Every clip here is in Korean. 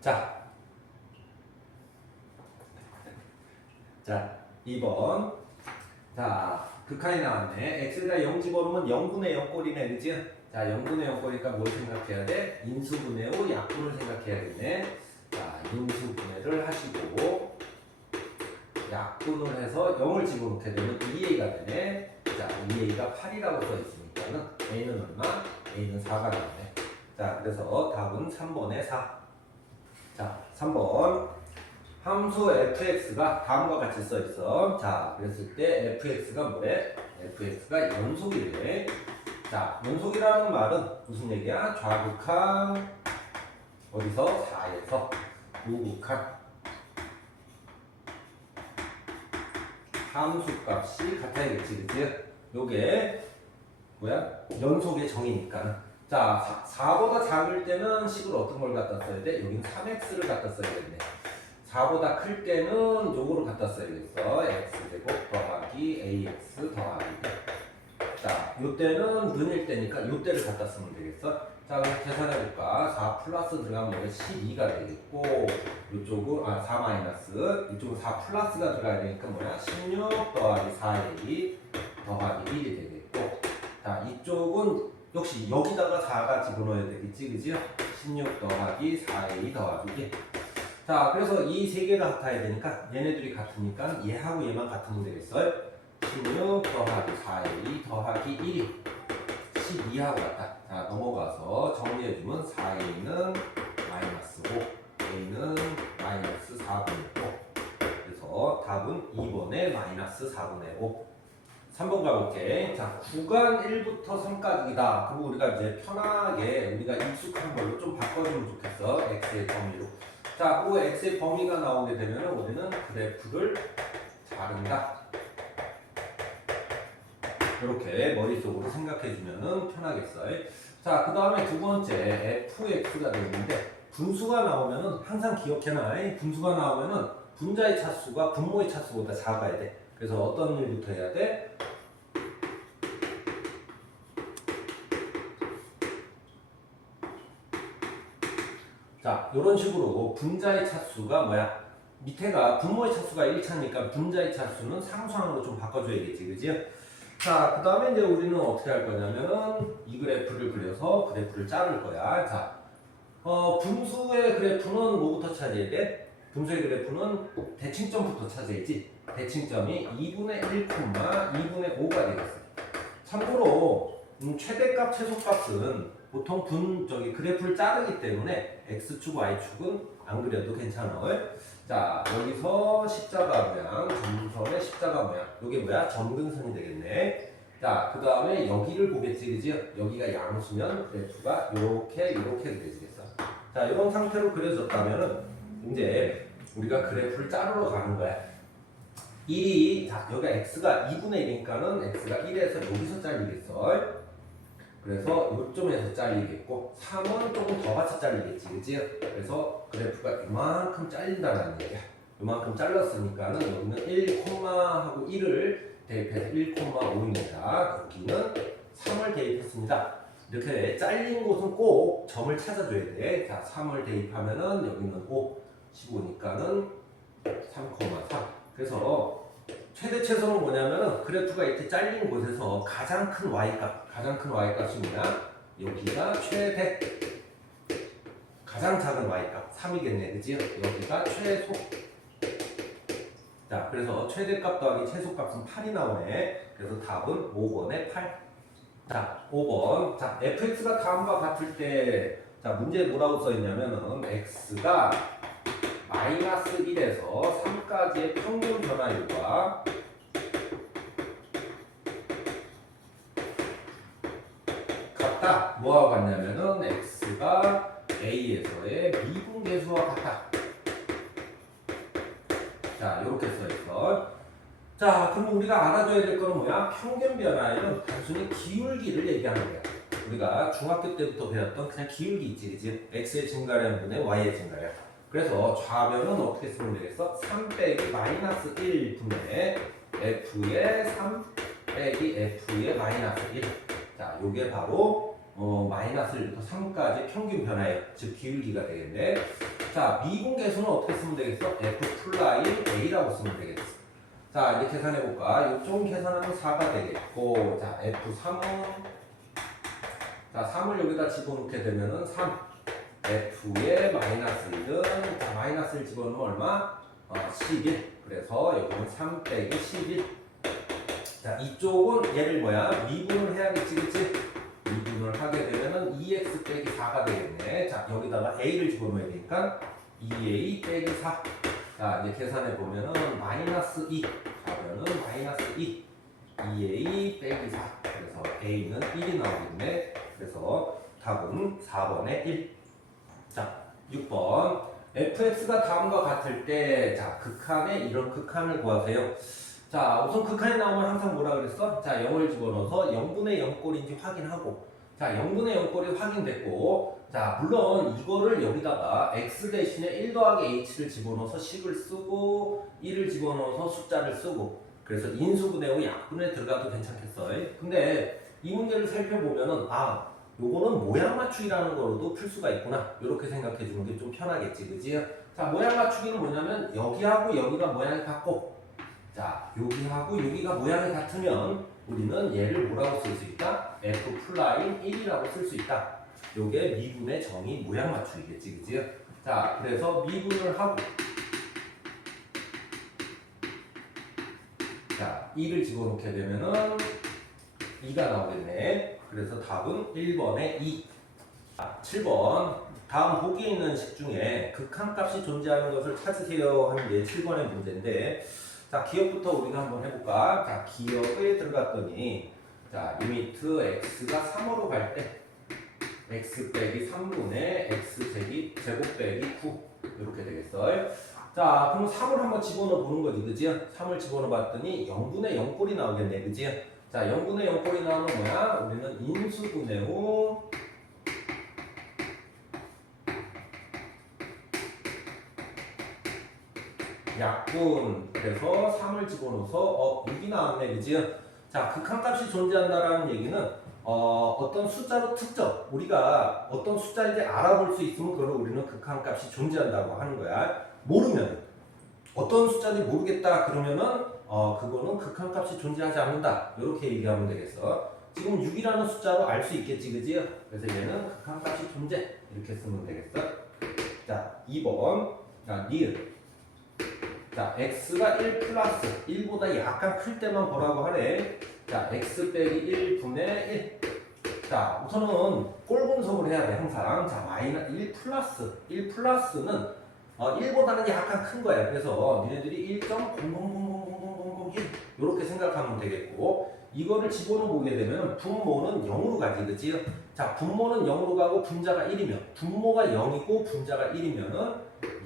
자, 2번. 자, 극한이 나왔네. x에다 0 집어넣으면 0분의 0꼴이네, 그지? 자, 0분의 0꼴이니까 뭘 생각해야 돼? 인수분해 후 약분을 생각해야겠네. 자, 인수분해를 하시고 약분을 해서 0을 집어넣게 되면 2a가 되네. 자, 2a가 8이라고 써 있으니까는 a는 얼마? a는 4가 나오네. 자, 그래서 답은 3번에 4. 자, 3번. 함수 fx가 다음과 같이 써 있어. 자, 그랬을 때 fx가 뭐래? fx가 연속이래. 자, 연속이라는 말은 무슨 얘기야? 좌극한 어디서? 4에서 우극한 함수값이 같아야겠지, 그치? 요게 뭐야? 연속의 정의니까. 자, 4보다 작을 때는 식을 어떤 걸 갖다 써야 돼? 여긴 3x를 갖다 써야겠네. 4보다 클 때는 요거를 갖다 써야겠어. x제곱 더하기 ax 더하기. 자, 요때는 는일 때니까 요때를 갖다 쓰면 되겠어. 자, 그럼 계산해볼까? 4 플러스 들어가면 여기 12가 되겠고, 요쪽은, 4 마이너스, 이쪽은 4 플러스가 들어가야 되니까 뭐야? 16 더하기 4a 더하기 1이 되겠고, 자, 이쪽은 역시 여기다가 4가 집어넣어야 되겠지, 그지? 16 더하기 4a 더하기 1. 자, 그래서 이 세 개가 같아야 되니까 얘네들이 같으니까 얘하고 얘만 같으면 되겠어요. 16 더하기 4a 더하기 1이 12하고 같다. 자, 넘어가서 정리해주면 4a는 마이너스 5, a는 마이너스 4분의 5. 그래서 답은 2번에 마이너스 4분의 5. 3번 가볼게. 자, 구간 1부터 3까지다. 그리고 우리가 이제 편하게 우리가 익숙한 걸로 좀 바꿔주면 좋겠어. x의 범위로. 자, 그 x의 범위가 나오게 되면 우리는 그래프를 자른다. 이렇게 머릿속으로 생각해주면 편하겠어. 자, 그 다음에 두 번째 fx가 되는데 분수가 나오면은 항상 기억해놔. 분수가 나오면은 분자의 차수가 분모의 차수보다 작아야 돼. 그래서 어떤 일부터 해야 돼? 자, 이런 식으로 분자의 차수가 뭐야? 밑에가 분모의 차수가 1차니까 분자의 차수는 상수항으로 좀 바꿔줘야겠지, 그지? 자, 그 다음에 이제 우리는 어떻게 할 거냐면은 이 그래프를 그려서 그래프를 자를 거야. 자, 분수의 그래프는 뭐부터 찾아야 돼? 분수의 그래프는 대칭점부터 찾아야지. 대칭점이 2분의 1, 2분의 5가 되겠어. 참고로 최대값, 최소값은 보통 그래프를 자르기 때문에 x축, y축은 안 그려도 괜찮아. 자, 여기서 십자가 모양, 점선의 십자가 모양. 이게 뭐야? 점근선이 되겠네. 자, 그 다음에 여기를 보겠지, 그지? 여기가 양수면 그래프가 이렇게 그려지겠어. 자, 이런 상태로 그려졌다면은 이제 우리가 그래프를 자르러 가는 거야. 1이, 자, 여기가 x가 2분의 1이니까는 x가 1에서 여기서 잘리겠어. 그래서 요점에서 잘리겠고 3은 조금 더 같이 잘리겠지, 그치? 그래서 그래프가 이만큼 잘린다는 얘기야. 이만큼 잘랐으니까는 여기는 1, 하고 1을 대입해서 1,5입니다. 여기는 3을 대입했습니다. 이렇게 잘린 곳은 꼭 점을 찾아줘야 돼. 자, 3을 대입하면은 여기는 5, 15니까는 3,4. 그래서 최대 최소는 뭐냐면은 그래프가 이렇게 잘린 곳에서 가장 큰 y값이 뭐냐? 여기가 최대, 가장 작은 y값 3이겠네, 그지? 여기가 최소. 자, 그래서 최대값 더하기 최소값은 8이 나오네. 그래서 답은 5번에 8. 자, 5번. 자, fx가 다음과 같을 때, 자, 문제에 뭐라고 써있냐면은 x가 마이너스 1에서 3까지의 평균 변화율과 같다. 뭐하고 같냐면은 x가 a에서의 미분계수와 같다. 자, 이렇게 써있어. 자, 그럼 우리가 알아둬야 될 거는 뭐야? 평균 변화율은 단순히 기울기를 얘기하는 거야. 우리가 중학교 때부터 배웠던 그냥 기울기 있지, 그치? x의 증가량 분의 y의 증가량. 그래서 좌변은 어떻게 쓰면 되겠어? 3 빼기 마이너스 1 분의 f의 3 빼기 f의 마이너스 1. 자, 요게 바로 마이너스 1부터 3까지 평균 변화율, 즉 기울기가 되겠네. 자, 미분계수는 어떻게 쓰면 되겠어? F 플라이 A라고 쓰면 되겠어. 자, 이제 계산해볼까? 이쪽 계산하면 4가 되겠고, 자, F3은, 자, 3을 여기다 집어넣게 되면은 3. F에 마이너스 1은, 자, 마이너스 1 집어넣으면 얼마? 11. 그래서 여기는 3 빼기 11. 자, 이쪽은 얘를 뭐야? 미분을 해야겠지, 그치? 미분을 하게 되면은 2x 빼기 4가 되겠네. 자, 여기다가 a를 집어넣어야 되니까 2a 빼기 4. 자, 이제 계산해 보면은 마이너스 2. 가면은 마이너스 2. 2a 빼기 4. 그래서 a는 1이 나오겠네. 그래서 답은 4번에 1. 자, 6번. fx가 다음과 같을 때, 자, 극한에 이런 극한을 구하세요. 자, 우선 극한이 나오면 항상 뭐라 그랬어? 자, 0을 집어넣어서 0분의 0꼴인지 확인하고, 자, 0분의 0꼴이 확인됐고, 자, 물론 이거를 여기다가 x 대신에 1 더하기 h를 집어넣어서 식을 쓰고 1을 집어넣어서 숫자를 쓰고, 그래서 인수분해 후 약분에 들어가도 괜찮겠어. 근데 이 문제를 살펴보면은 요거는 모양 맞추기라는 거로도 풀 수가 있구나, 이렇게 생각해 주는 게 좀 편하겠지, 그지? 자, 모양 맞추기는 뭐냐면 여기하고 여기가 모양이 같고, 자, 여기하고 여기가 모양이 같으면 우리는 얘를 뭐라고 쓸 수 있다? F 플라인 1이라고 쓸 수 있다. 요게 미분의 정의 모양 맞추기겠지, 그지? 자, 그래서 미분을 하고, 자, 2를 집어넣게 되면은 2가 나오겠네. 그래서 답은 1번에 2. 자, 7번. 다음 보기에 있는 식 중에 극한값이 존재하는 것을 찾으세요 하는 게 7번의 문제인데, 자, 기억부터 우리가 한번 해볼까? 자, 기억에 들어갔더니, 자, 리미트 x가 3으로 갈 때, x 빼기 3분의 x 제곱 빼기 9. 이렇게 되겠어요. 자, 그럼 3을 한번 집어넣어 보는 거지, 그지? 3을 집어넣어 봤더니 0분의 0꼴이 나오겠네, 그지? 자, 0분의 0꼴이 나오면 뭐야? 우리는 인수분해 후 약분, 그래서 3을 집어넣어서 6이 나왔네, 그지? 자, 극한값이 존재한다라는 얘기는 어떤 숫자로 특정, 우리가 어떤 숫자인지 알아볼 수 있으면 그걸 우리는 극한값이 존재한다고 하는 거야. 모르면, 어떤 숫자인지 모르겠다 그러면은 그거는 극한값이 존재하지 않는다, 이렇게 얘기하면 되겠어. 지금 6이라는 숫자로 알 수 있겠지, 그지? 그래서 얘는 극한값이 존재, 이렇게 쓰면 되겠어. 자, 2번. 자, 니은. 자, x가 1 플러스 1보다 약간 클 때만 보라고 하래. 자, x 빼기 1분의 1. 자, 우선은 꼴 분석을 해야 돼, 항상. 자, 마이너스 1 플러스. 1 플러스는 1보다는 약간 큰 거야. 그래서 니네들이 1.00000001 이렇게 생각하면 되겠고, 이거를 집어넣어 보게 되면 분모는 0으로 가지, 그치? 자, 분모는 0으로 가고 분자가 1이면, 분모가 0이고 분자가 1이면은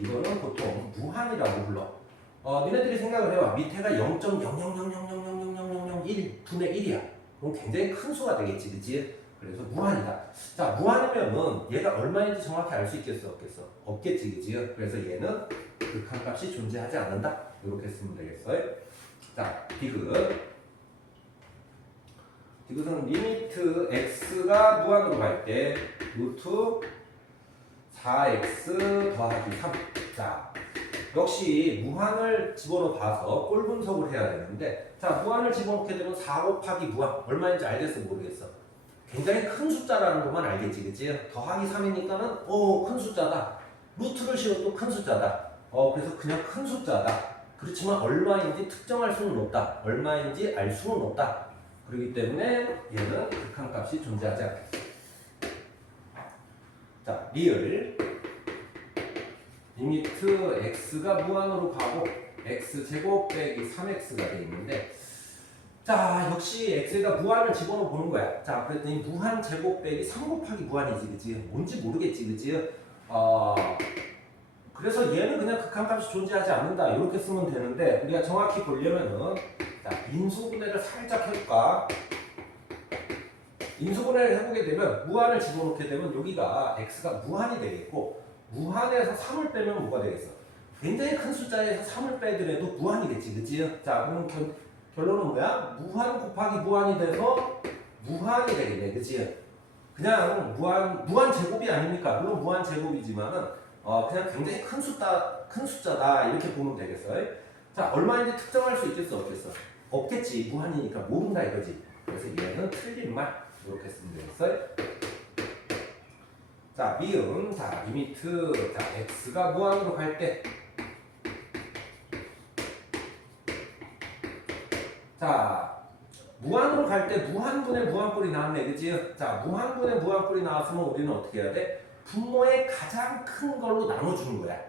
이거는 보통 무한이라고 불러. 니네들이 생각을 해봐. 밑에가 0.000000001 분의 1이야. 그럼 굉장히 큰 수가 되겠지, 그치? 그래서 무한이다. 자, 무한이면은 얘가 얼마인지 정확히 알 수 있겠어, 없겠어? 없겠지, 그치? 그래서 얘는 극한값이 존재하지 않는다. 이렇게 쓰면 되겠어요. 자, 디귿. 디귿은 리미트 x가 무한으로 갈 때 루트 4x 더하기 3. 자, 역시 무한을 집어넣어 봐서 꼴 분석을 해야 되는데, 자, 무한을 집어넣게 되면 4 곱하기 무한 얼마인지 알겠어, 모르겠어? 굉장히 큰 숫자라는 것만 알겠지, 그치? 더하기 3이니까는 큰 숫자다. 루트를 씌워도 큰 숫자다. 그래서 그냥 큰 숫자다. 그렇지만 얼마인지 특정할 수는 없다. 얼마인지 알 수는 없다. 그렇기 때문에 얘는 극한값이 존재하지 않겠어. 자, 리을. 리미트 x가 무한으로 가고 x제곱 빼기 3x가 되어 있는데, 자, 역시 x가 무한을 집어넣어 보는 거야. 자, 그랬더니 무한 제곱 빼기 3 곱하기 무한이지, 그치? 뭔지 모르겠지, 그치? 그래서 얘는 그냥 극한값이 존재하지 않는다, 이렇게 쓰면 되는데, 우리가 정확히 보려면은, 자, 인수분해를 살짝 해볼까? 인수분해를 해보게 되면 무한을 집어넣게 되면 여기가 x가 무한이 되겠고, 무한에서 3을 빼면 뭐가 되겠어? 굉장히 큰 숫자에서 3을 빼더라도 무한이겠지, 그치? 자, 그럼 결론은 뭐야? 무한 곱하기 무한이 돼서 무한이 되겠네, 그치? 그냥 무한 제곱이 아닙니까? 물론 무한 제곱이지만은 그냥 굉장히 큰 숫자다 이렇게 보면 되겠어요. 자, 얼마인지 특정할 수 있겠어 없겠어? 없겠지. 무한이니까 모른다 이거지. 그래서 얘는 틀린 말 이렇게 쓰면 되겠어요. 자, 미음. 자, 리미트. 자, x가 무한으로 갈 때. 자, 무한으로 갈 때 무한분의 무한꼴이 나왔네, 그치? 자, 무한분의 무한꼴이 나왔으면 우리는 어떻게 해야 돼? 분모의 가장 큰 걸로 나눠주는 거야.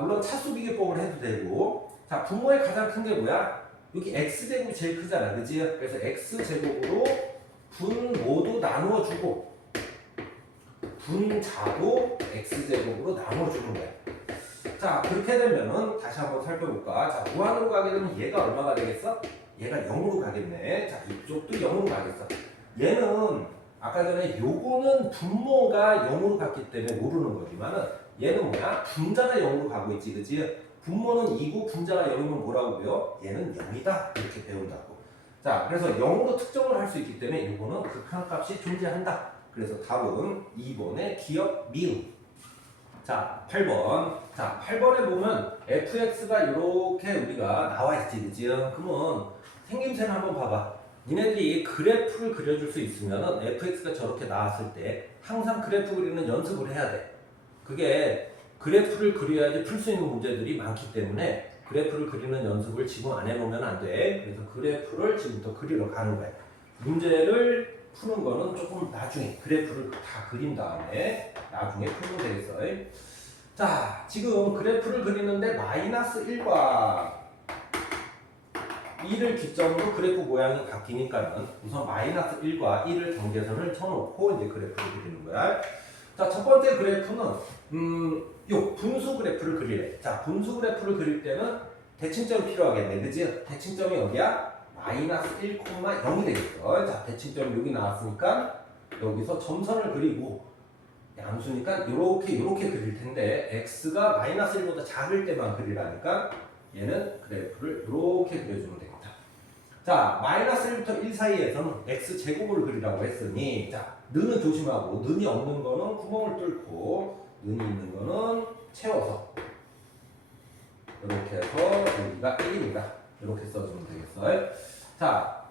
물론 차수 비교법을 해도 되고. 자, 분모의 가장 큰 게 뭐야? 여기 x제곱이 제일 크잖아, 그치? 그래서 x제곱으로 분모도 나누어주고 분자도 x제곱으로 나눠주는 거야. 자, 그렇게 되면은 다시 한번 살펴볼까? 자, 무한으로 가게 되면 얘가 얼마가 되겠어? 얘가 0으로 가겠네. 자, 이쪽도 0으로 가겠어. 얘는 아까 전에 요거는 분모가 0으로 갔기 때문에 모르는 거지만은 얘는 뭐야? 분자가 0으로 가고 있지, 그치? 분모는 2고 분자가 0이면 뭐라고 배워? 얘는 0이다 이렇게 배운다고. 자, 그래서 0으로 특정을 할 수 있기 때문에 이거는 극한값이 존재한다. 그래서 답은 2번의 기억 미음. 자, 8번. 자, 8번에 보면 fx가 이렇게 우리가 나와 있지, 그치? 그러면 생김새를 한번 봐봐. 니네들이 그래프를 그려줄 수 있으면 fx가 저렇게 나왔을 때 항상 그래프 그리는 연습을 해야 돼. 그게 그래프를 그려야지 풀 수 있는 문제들이 많기 때문에 그래프를 그리는 연습을 지금 안 해놓으면 안 돼. 그래서 그래프를 지금부터 그리러 가는 거야. 문제를 푸는 거는 조금 나중에 그래프를 다 그린 다음에 나중에 풀면 되겠어요. 자, 지금 그래프를 그리는데 마이너스 1과 2를 기점으로 그래프 모양이 바뀌니까는 우선 마이너스 1과 2를 경계선을 쳐놓고 이제 그래프를 그리는 거야. 자, 첫 번째 그래프는 요 분수 그래프를 그리래. 자, 분수 그래프를 그릴 때는 대칭점이 필요하겠네, 그지? 대칭점이 어디야? 마이너스 1,0이 되겠어. 자, 대칭점이 여기 나왔으니까 여기서 점선을 그리고 양수니까 요렇게 그릴 텐데 x가 마이너스 1보다 작을 때만 그리라니까 얘는 그래프를 이렇게 그려주면 되겠다. 자, 마이너스 1부터 1 사이에서는 x제곱을 그리라고 했으니 자, 는은 조심하고 는이 없는 거는 구멍을 뚫고 는이 있는 거는 채워서 이렇게 해서 여기가 1입니다. 이렇게 써주면 되겠어요. 자,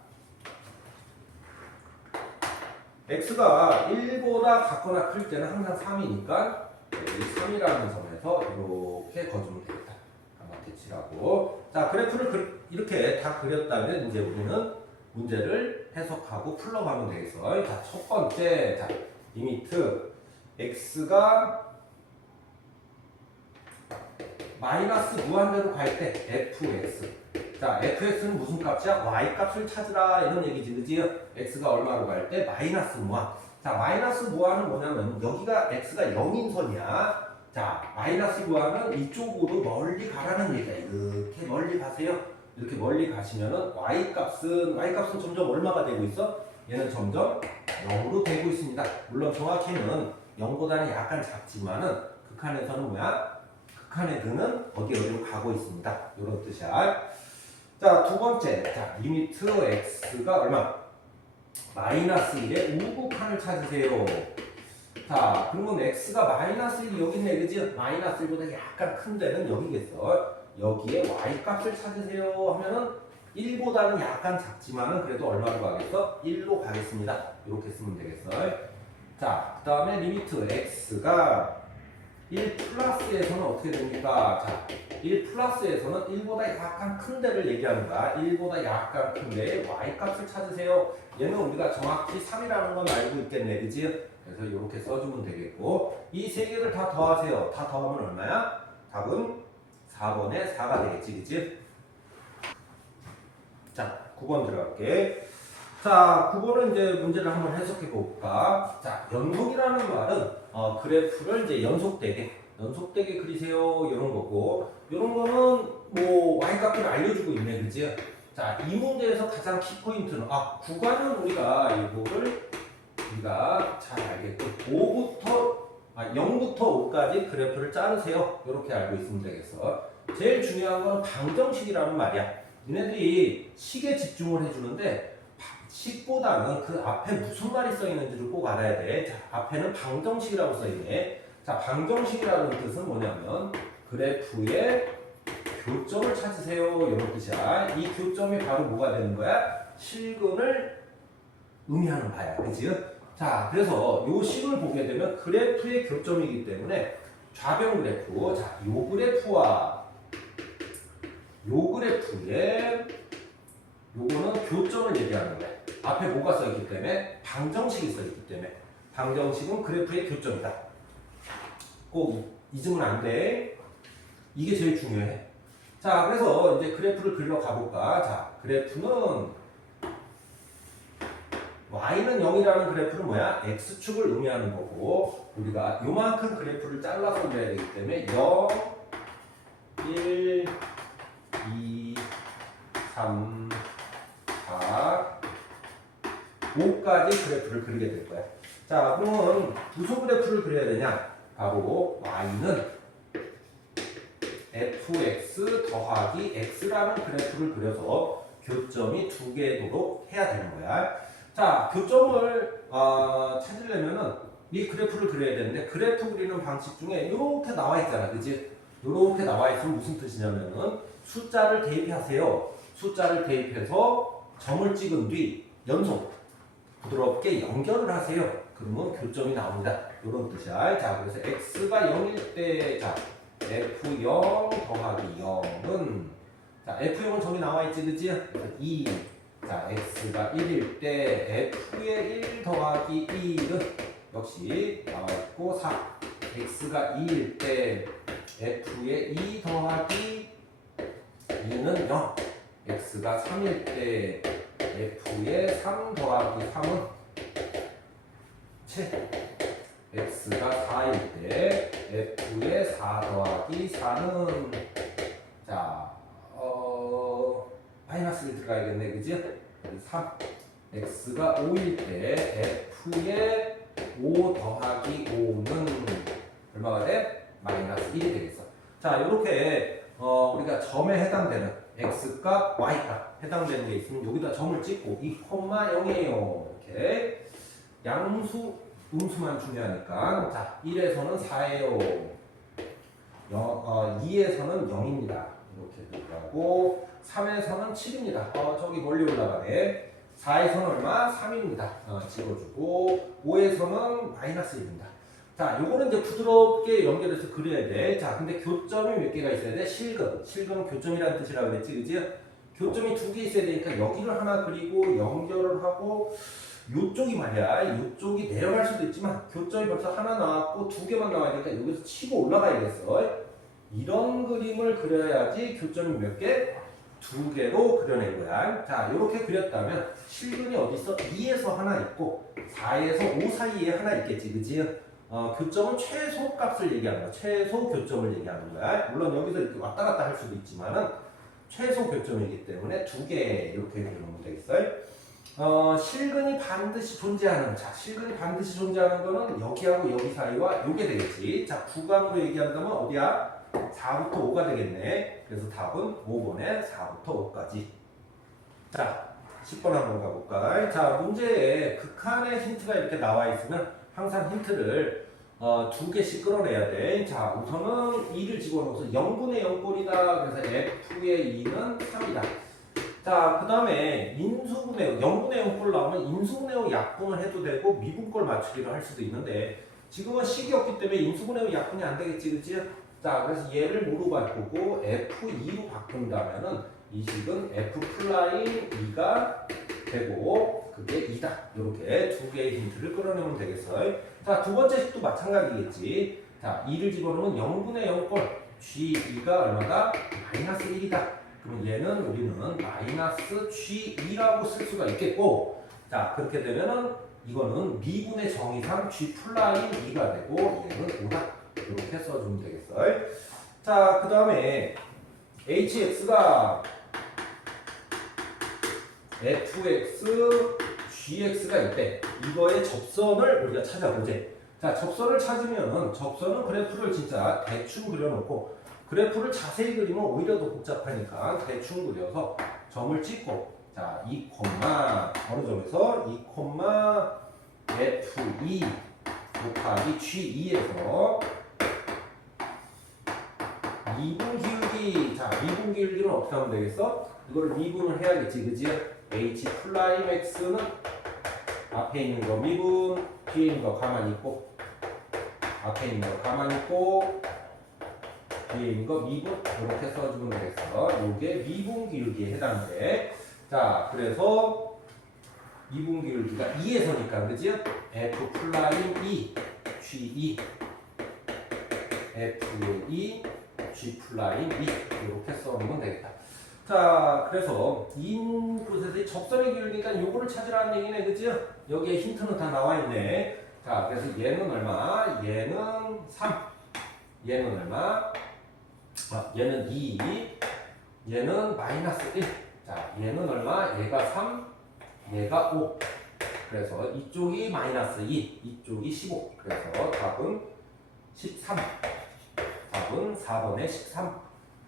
x가 1보다 작거나 클 때는 항상 3이니까 여기 3이라는 점에서 이렇게 거주면 되겠다. 한번 대치라고. 자, 그래프를 이렇게 다 그렸다면 이제 우리는 문제를 해석하고 풀러가면 되겠어. 자, 첫 번째, 자, 리미트 x가 마이너스 무한대로 갈 때 fx. 자, fx는 무슨 값이야? y 값을 찾으라 이런 얘기지, 그지? x가 얼마로 갈 때? 마이너스 무한. 자, 마이너스 무한은 뭐냐면 여기가 x가 0인 선이야. 자, 마이너스 무한은 이쪽으로 멀리 가라는 얘기야. 이렇게 멀리 가세요. 이렇게 멀리 가시면은 y 값은 점점 얼마가 되고 있어? 얘는 점점 0으로 되고 있습니다. 물론 정확히는 0보다는 약간 작지만은 극한에서는 뭐야? 극한의 등은 어디로 가고 있습니다. 이런 뜻이야. 자, 두 번째. 자, 리미트 x가 얼마? 마이너스 1의 우극한을 찾으세요. 자, 그러면 x가 마이너스 1이 여기 있네, 그지? 마이너스 1보다 약간 큰 데는 여기겠어. 여기에 y 값을 찾으세요 하면은 1보다는 약간 작지만은 그래도 얼마로 가겠어? 1로 가겠습니다. 이렇게 쓰면 되겠어. 자, 그 다음에 리미트 x가 1 플러스에서는 어떻게 됩니까? 자, 1 플러스에서는 1보다 약간 큰 데를 얘기하는 거야. 1보다 약간 큰 데에 y값을 찾으세요. 얘는 우리가 정확히 3이라는 건 알고 있겠네, 그지? 그래서 이렇게 써주면 되겠고 이 세 개를 다 더하세요. 다 더하면 얼마야? 답은 4번에 4가 되겠지, 그지? 자, 9번 들어갈게. 자, 9번은 이제 문제를 한번 해석해 볼까? 자, 연속이라는 말은 그래프를 이제 연속되게 그리세요 이런 거고 이런 거는 뭐 y값을 알려주고 있네, 그지? 자, 이 문제에서 가장 키포인트는 구간은 우리가 이거를 우리가 잘 알겠고 0부터 5까지 그래프를 자르세요. 이렇게 알고 있으면 되겠어. 제일 중요한 건 방정식이라는 말이야. 니네들이 식에 집중을 해주는데 식보다는 그 앞에 무슨 말이 써 있는지를 꼭 알아야 돼. 자, 앞에는 방정식이라고 써 있네. 자, 방정식이라는 뜻은 뭐냐면 그래프의 교점을 찾으세요 이런 뜻이야. 이 교점이 바로 뭐가 되는 거야? 실근을 의미하는 바야. 그치? 자, 그래서 요 식을 보게 되면 그래프의 교점이기 때문에 좌변 그래프, 자, 요 그래프와 요 그래프의 요거는 교점을 얘기하는 거야. 앞에 뭐가 써있기 때문에? 방정식이 써있기 때문에. 방정식은 그래프의 교점이다. 꼭 잊으면 안 돼. 이게 제일 중요해. 자, 그래서 이제 그래프를 그려 가볼까? 자, 그래프는 y는 0이라는 그래프는 뭐야? x축을 의미하는 거고, 우리가 요만큼 그래프를 잘라서 그려야 되기 때문에 0, 1, 2, 3, 4, 5까지 그래프를 그리게 될 거야. 자, 그러면 무슨 그래프를 그려야 되냐? 바로 y는 fx 더하기 x라는 그래프를 그려서 교점이 두 개도록 해야 되는 거야. 자, 교점을 찾으려면은 이 그래프를 그려야 되는데 그래프 그리는 방식 중에 이렇게 나와 있잖아, 그지? 이렇게 나와 있으면 무슨 뜻이냐면은 숫자를 대입하세요. 숫자를 대입해서 점을 찍은 뒤 연속 부드럽게 연결을 하세요. 그러면 교점이 나옵니다. 이런 뜻이야. 자, 그래서 x가 0일 때, 자, f0 더하기 0은, 자, f0은 저기 나와 있지, 그지? 그래서 2. 자, x가 1일 때 f의 1 더하기 1은 역시 나와 있고 4. x가 2일 때 f의 2 더하기 2는 0. x가 3일 때 f의 3 더하기 3은 7. x가 4일 때 f의 4 더하기 4는 자, 마이너스 1 들어가야겠네, 그지? 3. x가 5일 때 f의 5 더하기 5는 얼마가 돼? 마이너스 1이 되겠어. 자, 이렇게 우리가 점에 해당되는 x값, y값 해당되는 게 있으면 여기다 점을 찍고 2,0이에요. 이렇게 양수, 음수만 중요하니까 자, 1에서는 4예요. 2에서는 0입니다. 이렇게 들어가고 3에서는 7입니다. 저기 멀리 올라가네. 4에서는 얼마? 3입니다. 찍어주고 5에서는 마이너스 1입니다. 자, 요거는 이제 부드럽게 연결해서 그려야 돼. 자, 근데 교점이 몇 개가 있어야 돼? 실근. 실근은 교점이라는 뜻이라고 그랬지, 그지? 교점이 두 개 있어야 되니까 여기를 하나 그리고 연결을 하고 요쪽이 말이야. 요쪽이 내려갈 수도 있지만 교점이 벌써 하나 나왔고 두 개만 나와야 되니까 여기서 치고 올라가야겠어. 이런 그림을 그려야지 교점이 몇 개? 두 개로 그려낸 거야. 자, 이렇게 그렸다면 실근이 어디 있어? 2에서 하나 있고 4에서 5 사이에 하나 있겠지, 그지? 교점은 최소 값을 얘기하는 거야. 최소 교점을 얘기하는 거야. 물론 여기서 이렇게 왔다 갔다 할 수도 있지만은 최소 교점이기 때문에 두 개 이렇게 그려놓으면 되겠어요. 실근이 반드시 존재하는, 자, 실근이 반드시 존재하는 거는 여기하고 여기 사이와 요게 되겠지. 자, 구간으로 얘기한다면 어디야? 4부터 5가 되겠네. 그래서 답은 5번에 4부터 5까지. 자, 10번 한번 가볼까? 자, 문제에 극한의 힌트가 이렇게 나와 있으면 항상 힌트를 두 개씩 끌어내야 돼. 자, 우선은 2를 집어넣어서 0분의 0꼴이다. 그래서 f의 2는 3이다. 자, 그 다음에 인수분해 0분의 0꼴 나오면 인수분해의 약분을 해도 되고 미분꼴 맞추기를 할 수도 있는데 지금은 식이 없기 때문에 인수분해의 약분이 안 되겠지, 그치? 자, 그래서 얘를 뭐로 바꾸고 f2로 바꾼다면은 이 식은 f 플라임 2가 되고 그게 2다. 이렇게 두 개의 힌트를 끌어내면 되겠어요. 자, 두 번째 식도 마찬가지겠지. 자, 2를 집어넣으면 0분의 0꼴 g2가 얼마다? 마이너스 1이다. 그럼 얘는 우리는 마이너스 g2라고 쓸 수가 있겠고, 자, 그렇게 되면은 이거는 미분의 정의상 g 플라임 2가 되고 얘는 5다. 이렇게 써주면 되겠어요. 자, 그 다음에 hx가 fx, gx가 있대. 이거의 접선을 우리가 찾아보자. 자, 접선을 찾으면 접선은 그래프를 진짜 대충 그려놓고 그래프를 자세히 그리면 오히려 더 복잡하니까 대충 그려서 점을 찍고 자, 2, 어느 점에서 2, f2 곱하기 g2에서 미분 기울기. 자, 미분 기울기는 어떻게 하면 되겠어? 이걸 미분을 해야겠지, 그지? h 프라임 x는 앞에 있는 거 미분, 뒤에 있는 거 가만히 있고, 앞에 있는 거 가만히 있고, 뒤에 있는 거 미분, 이렇게 써주면 되겠어. 이게 미분 기울기에 해당돼. 자, 그래서 미분 기울기가 2에서니까, 그지? f 플라임 2, g2, f2, g 플라임 2 이렇게 써놓으면 되겠다. 자, 그래서 인풋에서 적선의 기울기니까 요거를 찾으라는 얘기네, 그지? 여기에 힌트는 다 나와 있네. 자, 그래서 얘는 얼마? 얘는 3. 얘는 얼마? 얘는 2. 얘는 마이너스 1. 자, 얘는 얼마? 얘가 3. 얘가 5. 그래서 이쪽이 마이너스 2. 이쪽이 15. 그래서 답은 13. 답은 4번에 13.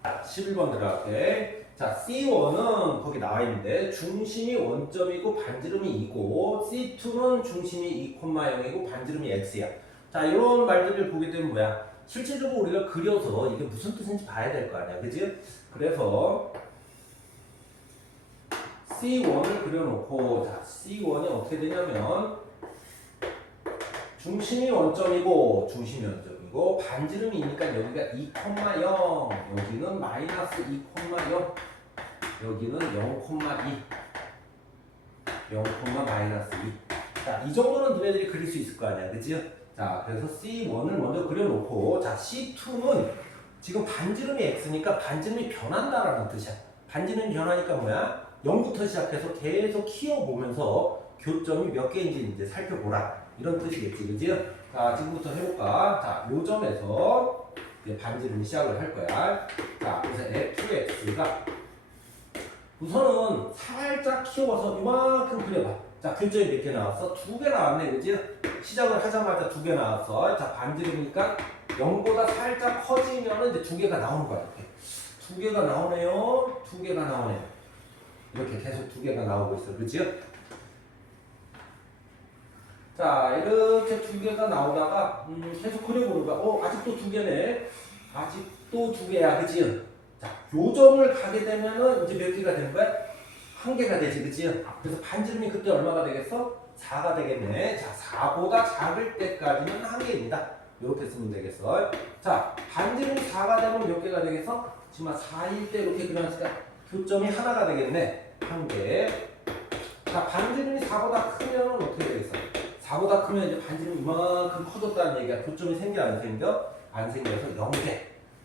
11번 들어갈게. 자, C1은 거기 나와 있는데 중심이 원점이고 반지름이 2고 C2는 중심이 2,0이고 반지름이 x야. 자, 이런 말들을 보게 되면 뭐야? 실질적으로 우리가 그려서 이게 무슨 뜻인지 봐야 될 거 아니야, 그지? 그래서 C1을 그려놓고, 자, C1이 어떻게 되냐면 중심이 원점이고 반지름이니까 여기가 2,0, 여기는 마이너스 2,0, 여기는 0,2, 0, 마이너스 2. 자, 이 정도는 너네들이 그릴 수 있을 거 아니야, 그치? 자, 그래서 C1을 먼저 그려놓고, 자, C2는 지금 반지름이 x니까 반지름이 변한다라는 뜻이야. 반지름이 변하니까 뭐야? 0부터 시작해서 계속 키워보면서 교점이 몇 개인지 이제 살펴보라. 이런 뜻이겠지, 그지? 자, 지금부터 해볼까? 자, 요 점에서 이제 반지름이 시작을 할 거야. 자, 그래서 fx가 우선은 살짝 키워서 이만큼 그려봐. 자, 교점이 몇 개 나왔어? 2개 나왔네, 그지? 시작을 하자마자 2개 나왔어. 자, 반지름이니까 0보다 살짝 커지면은 이제 2개가 나오는 거야, 이렇게. 2개가 나오네요. 2개가 나오네요. 이렇게 계속 2개가 나오고 있어, 그지? 자, 이렇게 2개가 나오다가 계속 그려보는 거야. 아직도 2개네. 아직도 2개야, 그치? 자, 요 점을 가게 되면은 이제 몇 개가 되는 거야? 1개가 되지, 그치? 그래서 반지름이 그때 얼마가 되겠어? 4가 되겠네. 자, 4보다 작을 때까지는 1개입니다. 이렇게 쓰면 되겠어. 자, 반지름이 4가 되면 몇 개가 되겠어? 지금 4일 때 이렇게 그려놨으니까 교점이 하나가 되겠네. 1개. 자, 반지름이 4보다 크면 어떻게 되겠어? 4보다 크면 이제 반지름이 이만큼 커졌다는 얘기야. 교점이 생겨, 안 생겨? 안 생겨서 0개.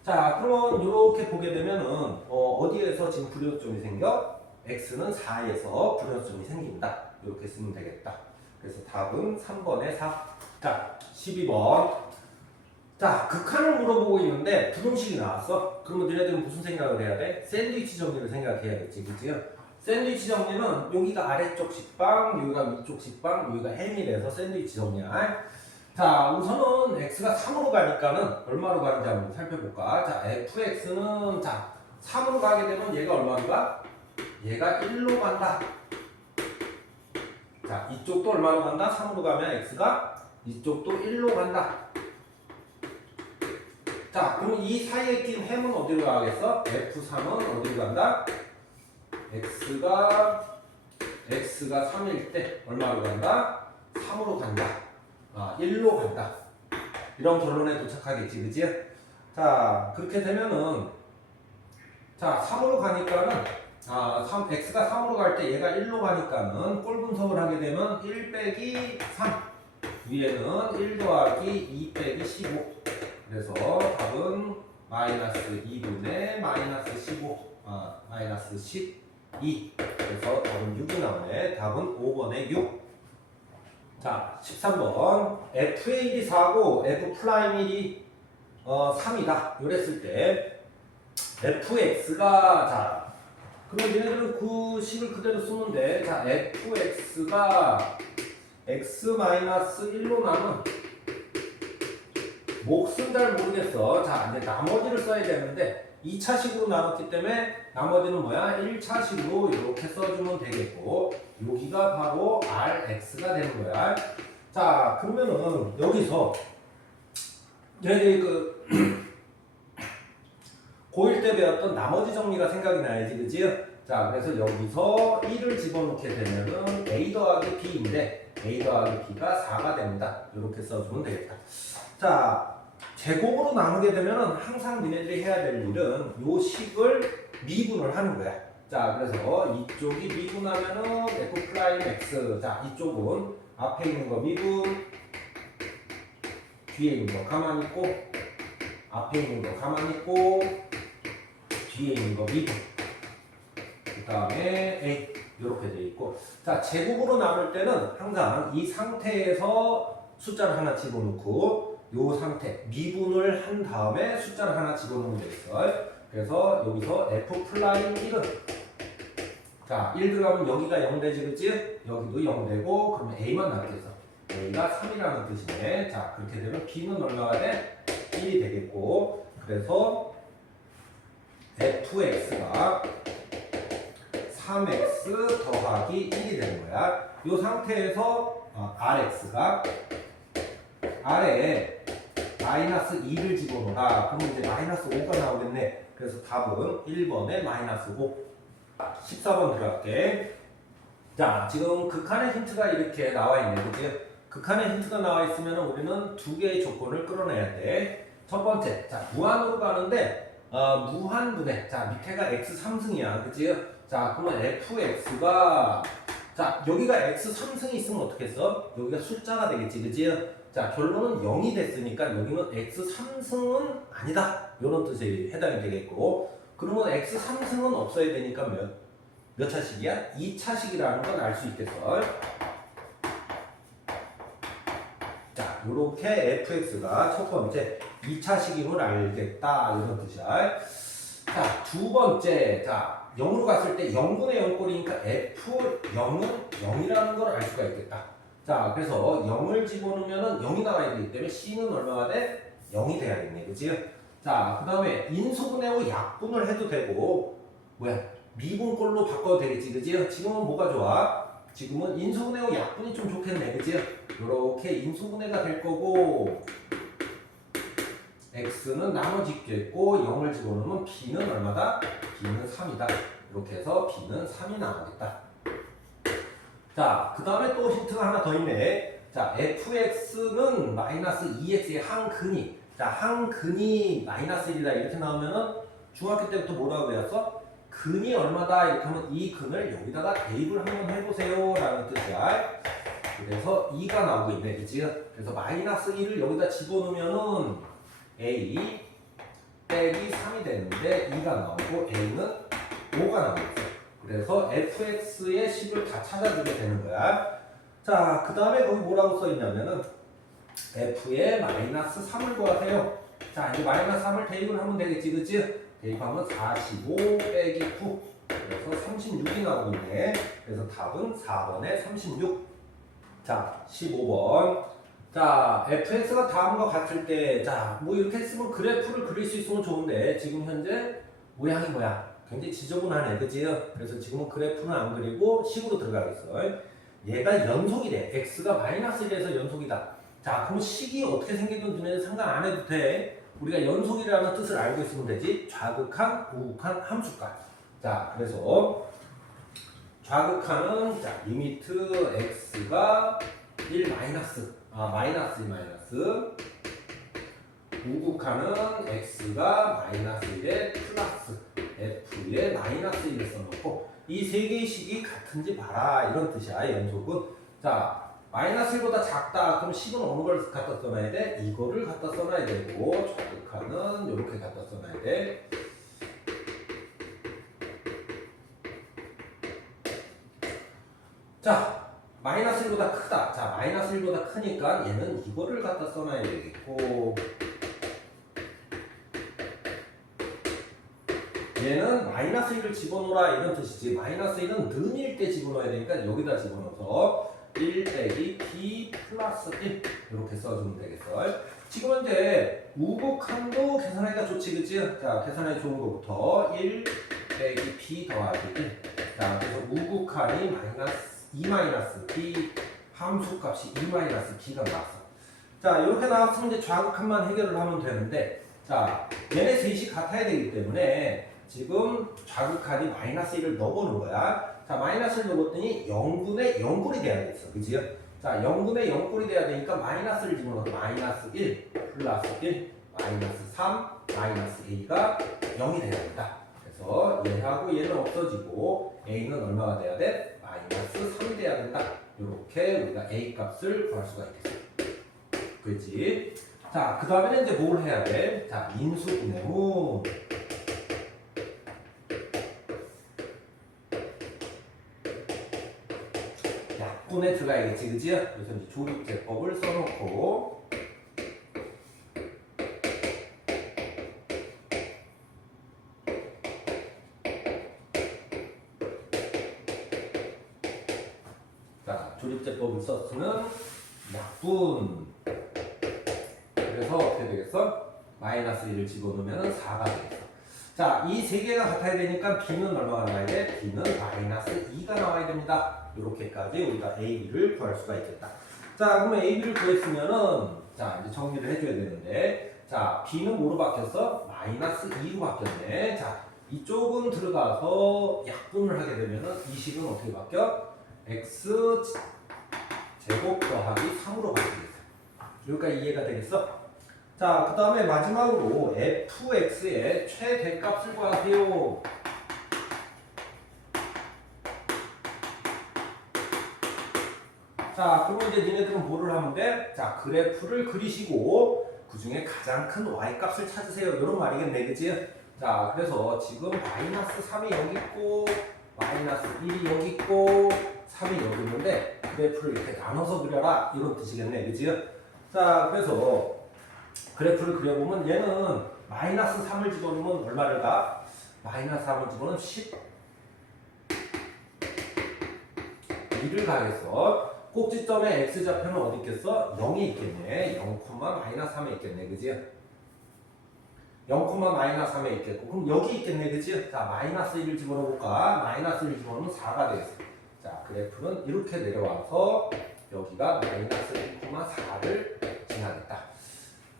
자, 그러면 이렇게 보게 되면은 어디에서 지금 불연점이 생겨? x는 4에서 불연점이 생긴다. 이렇게 쓰면 되겠다. 그래서 답은 3번에 4. 자, 12번. 자, 극한을 물어보고 있는데 부등식이 나왔어. 그러면 너네들은 무슨 생각을 해야 돼? 샌드위치 정리를 생각해야겠지, 그치? 샌드위치 정리는 여기가 아래쪽 식빵, 여기가 위쪽 식빵, 여기가 햄이라서 샌드위치 정리야. 자, 우선은 x가 3으로 가니까는 얼마로 가는지 한번 살펴볼까? 자, fx는 자 3으로 가게 되면 얘가 얼마로 가? 얘가 1로 간다. 자, 이쪽도 얼마로 간다? 3으로 가면 x가 이쪽도 1로 간다. 자, 그럼 이 사이에 낀 햄은 어디로 가겠어? f3은 어디로 간다? x가 3일 때 얼마로 간다? 3으로 간다. 1로 간다. 이런 결론에 도착하겠지, 그치? 자, 그렇게 되면은 자, 3으로 가니까는 x가 3으로 갈 때 얘가 1로 가니까는 꼴 분석을 하게 되면 1 빼기 3 위에는 1 더하기 2 빼기 15. 그래서 답은 마이너스 2분의 마이너스 15 마이너스 12. 그래서 답은 6이 나오네. 답은 5번에 6. 자, 13번. F1이 4고 F'1이 3이다. 이랬을 때 fx가 자, 그러면 얘네들은 그 식을 그대로 쓰면 돼. 자, fx가 x-1로 나면 몫은 잘 모르겠어. 자, 이제 나머지를 써야 되는데 2차식으로 나눴기 때문에 나머지는 뭐야? 1차식으로 이렇게 써주면 되겠고 여기가 바로 rx가 되는 거야. 자, 그러면은 여기서 얘네들이 고1 때 배웠던 나머지 정리가 생각이 나야지, 그지요? 자, 그래서 여기서 1을 집어넣게 되면은 A 더하기 B인데 A 더하기 B가 4가 됩니다. 이렇게 써주면 되겠다. 자, 제곱으로 나누게 되면은 항상 니네들이 해야 될 일은 요 식을 미분을 하는 거야. 자, 그래서 이쪽이 미분하면은 F 프라임 X. 자, 이쪽은 앞에 있는 거 미분, 뒤에 있는 거 가만히 있고, 앞에 있는 거 가만히 있고, 뒤에 있는 거 미분. 그 다음에 A. 이렇게 되어 있고. 자, 제곱으로 나눌 때는 항상 이 상태에서 숫자를 하나 집어넣고, 요 상태, 미분을 한 다음에 숫자를 하나 집어넣으면 되겠어요. 그래서 여기서 F 플라임 1은 자, 1 들어가면 여기가 0 되지, 그치? 여기도 0 되고, 그러면 A만 남겠어. A가 3이라는 뜻이네. 자, 그렇게 되면 B는 얼마가 돼? 1이 되겠고, 그래서 fx가 3x 더하기 1이 되는 거야. 이 상태에서 rx가 아래에 마이너스 2를 집어넣어라. 그러면 이제 마이너스 5가 나오겠네. 그래서 답은 1번에 마이너스 5. 14번 들어갈게. 자, 지금 극한의 힌트가 이렇게 나와 있네. 그치? 극한의 힌트가 나와 있으면 우리는 두 개의 조건을 끌어내야 돼. 첫 번째, 자, 무한으로 가는데, 무한분의, 자, 밑에가 x 3승이야. 그치? 자, 그러면 fx가, 자, 여기가 x 3승이 있으면 어떻게 써? 여기가 숫자가 되겠지. 그치? 자, 결론은 0이 됐으니까 여기는 x 3승은 아니다. 이런 뜻에 해당이 되겠고, 그러면 x 3승은 없어야 되니까 몇 차식이야? 2차식이라는 걸 알 수 있겠어. 자, 요렇게 fx가 첫 번째 2차식임을 알겠다. 이런 뜻이야. 자, 두 번째. 자, 0으로 갔을 때 0분의 0꼴이니까 f0은 0이라는 걸 알 수가 있겠다. 자, 그래서 0을 집어넣으면 0이 나와야 되기 때문에 c는 얼마가 돼? 0이 돼야겠네. 그치? 자, 그 다음에 인수분해하고 약분을 해도 되고, 뭐야? 미분꼴로 바꿔도 되겠지. 그치? 지금은 뭐가 좋아? 지금은 인수분해하고 약분이 좀 좋겠네. 그치? 요렇게 인수분해가 될 거고, x는 나눠짓겠고, 0을 집어넣으면 b는 얼마다? b는 3이다. 이렇게 해서 b는 3이 나오겠다. 자, 그 다음에 또 힌트가 하나 더 있네. 자, fx는 마이너스 2x의 항근이. 자, 항근이 마이너스 1이다. 이렇게 나오면은 중학교 때부터 뭐라고 배웠어? 근이 얼마다? 이렇게 하면 이 근을 여기다가 대입을 한번 해보세요. 라는 뜻이야. 그래서 2가 나오고 있네. 그치? 그래서 마이너스 1을 여기다 집어넣으면은 a 빼기 3이 되는데 2가 나오고 a는 5가 나오고 있어. 그래서 fx의 식을 다 찾아주게 되는 거야. 자, 그 다음에 거기 뭐라고 써있냐면은 f의 마이너스 3을 구하세요. 자, 이제 마이너스 3을 대입을 하면 되겠지, 그치? 대입하면 45 빼기 9. 그래서 36이 나오고 있네. 그래서 답은 4번에 36. 자, 15번. 자, fx가 다음과 같을 때, 자, 뭐 이렇게 했으면 그래프를 그릴 수 있으면 좋은데, 지금 현재 모양이 뭐야? 굉장히 지저분하네, 그치? 그래서 지금은 그래프는 안 그리고 식으로 들어가겠어. 얘가 연속이래. x가 마이너스 1에서 연속이다. 자, 그럼 식이 어떻게 생기든 눈에는 상관 안 해도 돼. 우리가 연속이라는 뜻을 알고 있으면 되지. 좌극한, 우극한, 함수가. 자, 그래서 좌극한은 자, 리미트 x가 1 마이너스, 마이너스 1 마이너스. 우극한은 x가 마이너스 1에 플러스 f에 마이너스 1을 써놓고 이 세 개의 식이 같은지 봐라. 이런 뜻이야, 연속은. 자, 마이너스 1보다 작다. 그럼 식은 어느 걸 갖다 써놔야 돼? 이거를 갖다 써놔야 되고, 좌극한은 이렇게 갖다 써놔야 돼. 자, 마이너스 1보다 크다. 자, 마이너스 1보다 크니까 얘는 이거를 갖다 써놔야 되겠고, 얘는 마이너스 1을 집어넣어라 이런 뜻이지. 마이너스 1은 는일 때 집어넣어야 되니까 여기다 집어넣어서 1 빼기 b 플러스 1 이렇게 써주면 되겠어. 지금 현재 우극한도 계산하기가 좋지, 그치? 자, 계산하기 좋은 거부터 1 빼기 b 더하기 1. 자, 그래서 우극한이 마이너스 2 마이너스 b, 함수값이 2 마이너스 b가 나왔어. 자, 이렇게 나왔으면 이제 좌극한만 해결을 하면 되는데, 자, 얘네 셋이 같아야 되기 때문에 지금 좌극한이 마이너스 1을 넣어보는 거야. 자, 마이너스를 넣었더니 0분의 0꼴이 돼야 되겠어. 그지요? 자, 0분의 0꼴이 돼야 되니까 마이너스를 집어넣어서 마이너스 1, 플러스 1, 마이너스 3, 마이너스 a가 0이 돼야 된다. 그래서 얘하고 얘는 없어지고 a는 얼마가 돼야 돼? 마이너스 3이 돼야 된다. 이렇게 우리가 a 값을 구할 수가 있겠어. 그렇지? 자, 그 다음에는 이제 뭘 해야 돼? 자, 인수분해 후 약분에 들어가야겠지, 그지? 그래서 이제 조립제법을 써놓고 자, 조립제법을 썼으면 약분 그래서 어떻게 되겠어? 마이너스 1을 집어넣으면 4가 되겠어. 자, 이 세 개가 같아야 되니까 b는 얼마가 나와야 돼? b는 마이너스 2가 나와야 됩니다. 이렇게까지 우리가 a, b를 구할 수가 있겠다. 자, 그러면 a, b를 구했으면은 자, 이제 정리를 해줘야 되는데 자, b는 뭐로 바뀌었어? 마이너스 2로 바뀌었네. 자, 이쪽은 들어가서 약분을 하게 되면은 이 식은 어떻게 바뀌어? x 제곱 더하기 3으로 바뀌겠어. 여기까지 이해가 되겠어? 자, 그 다음에 마지막으로 fx의 최대값을 구하세요. 자, 그러면 이제 니네들은 뭐를 하면 돼? 자, 그래프를 그리시고 그 중에 가장 큰 y값을 찾으세요. 이런 말이겠네, 그치? 자, 그래서 지금 마이너스 3이 여기 있고 마이너스 1이 여기 있고 3이 여기 있는데 그래프를 이렇게 나눠서 그려라 이런 뜻이겠네, 그치? 자, 그래서 그래프를 그려보면 얘는 마이너스 3을 집어넣으면 얼마를 가? 마이너스 3을 집어넣으면 12를 가겠어. 꼭지점의 x좌표는 어디 있겠어? 0이 있겠네. 0, 마이너스 3에 있겠네. 그지? 0, 마이너스 3에 있겠고. 그럼 여기 있겠네. 그지? 자, 마이너스 1을 집어넣어볼까? 마이너스 1을 집어넣으면 4가 되겠어. 자, 그래프는 이렇게 내려와서 여기가 마이너스 1, 4를 지나겠다.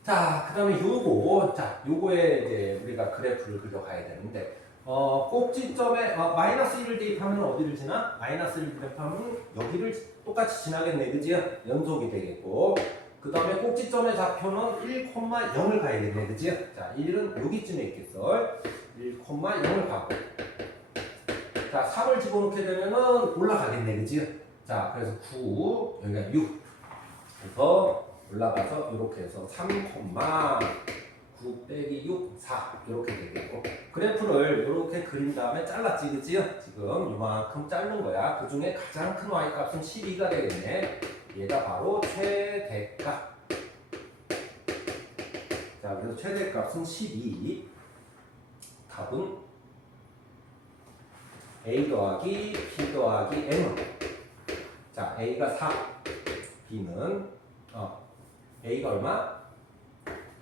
자, 그 다음에 요거에 이제 우리가 그래프를 그려가야 되는데, 꼭지점에, 마이너스 1을 대입하면 어디를 지나? 마이너스 1을 대입하면 여기를 똑같이 지나겠네, 그지? 연속이 되겠고. 그 다음에 꼭지점의 좌표는 1,0을 가야겠네, 그지? 자, 1은 여기쯤에 있겠어. 1,0을 가고. 자, 3을 집어넣게 되면은 올라가겠네, 그지? 자, 그래서 9, 여기가 6. 그래서 올라가서 이렇게 해서 3,9 빼기 6, 4 이렇게 되겠고 그래프를 이렇게 그린 다음에 잘랐지, 그지요? 지금 이만큼 자른 거야. 그 중에 가장 큰 y값은 12가 되겠네. 얘가 바로 최대값. 자, 그래서 최대값은 12. 답은 a 더하기 b 더하기 m은 자, a가 4, b는 a가 얼마?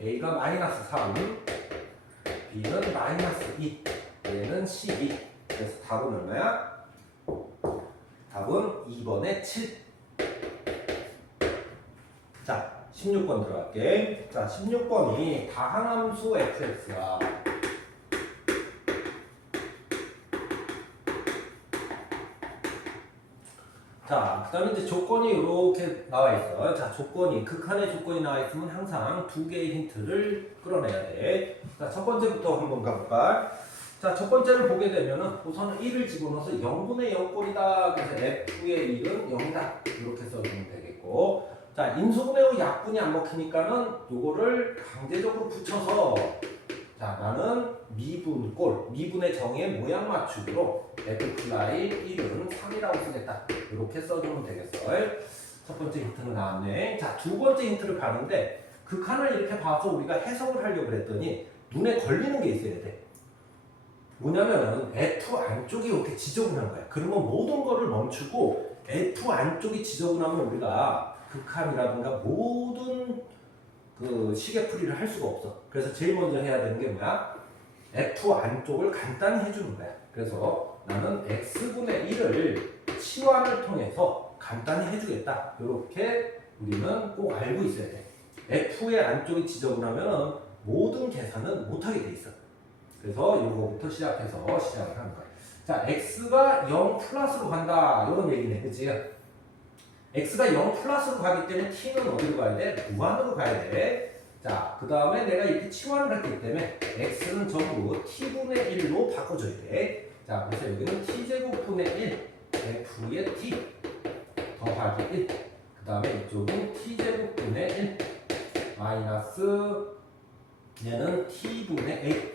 a가 마이너스 3, b는 마이너스 2, 얘는 12. 그래서 답은 얼마야? 답은 2번에 7. 자, 16번 들어갈게. 자, 16번이 다항함수 fx가 자, 그 다음에 이제 조건이 이렇게 나와 있어. 자, 극한의 조건이 나와 있으면 항상 두 개의 힌트를 끌어내야 돼. 자, 첫 번째부터 한번 가볼까? 자, 첫 번째를 보게 되면은 우선은 1을 집어넣어서 0분의 0꼴이다. 그래서 f의 1은 0이다. 이렇게 써주면 되겠고. 자, 인수분해 후 약분이 안 먹히니까는 요거를 강제적으로 붙여서 자, 나는 미분의 정의의 모양 맞추기로 f플라이 1은 3이라고 쓰겠다. 이렇게 써주면 되겠어. 첫 번째 힌트는 나왔네. 자, 두 번째 힌트를 가는데 극한을 이렇게 봐서 우리가 해석을 하려고 했더니 눈에 걸리는 게 있어야 돼. 뭐냐면은 f 안쪽이 이렇게 지저분한 거야. 그러면 모든 거를 멈추고 f 안쪽이 지저분하면 우리가 극한이라든가 모든 그 시계풀이를 할 수가 없어. 그래서 제일 먼저 해야 되는 게 뭐야? f 안쪽을 간단히 해주는 거야. 그래서 나는 x분의 1을 치환을 통해서 간단히 해주겠다. 이렇게 우리는 꼭 알고 있어야 돼. f의 안쪽이 지저분하면 모든 계산은 못하게 돼 있어. 그래서 이거부터 시작해서 시작을 하는 거야. 자, x가 0 플러스로 간다. 이런 얘기네. 그치? x가 0 플러스로 가기 때문에 t는 어디로 가야 돼? 무한으로 가야 돼. 자, 그 다음에 내가 이렇게 치환을 했기 때문에 x는 전부 t분의 1로 바꿔줘야 돼. 자, 그래서 여기는 t제곱분의 1 f의 t 더하기 1. 그 다음에 이쪽은 t제곱분의 1 마이너스 얘는 t분의 a.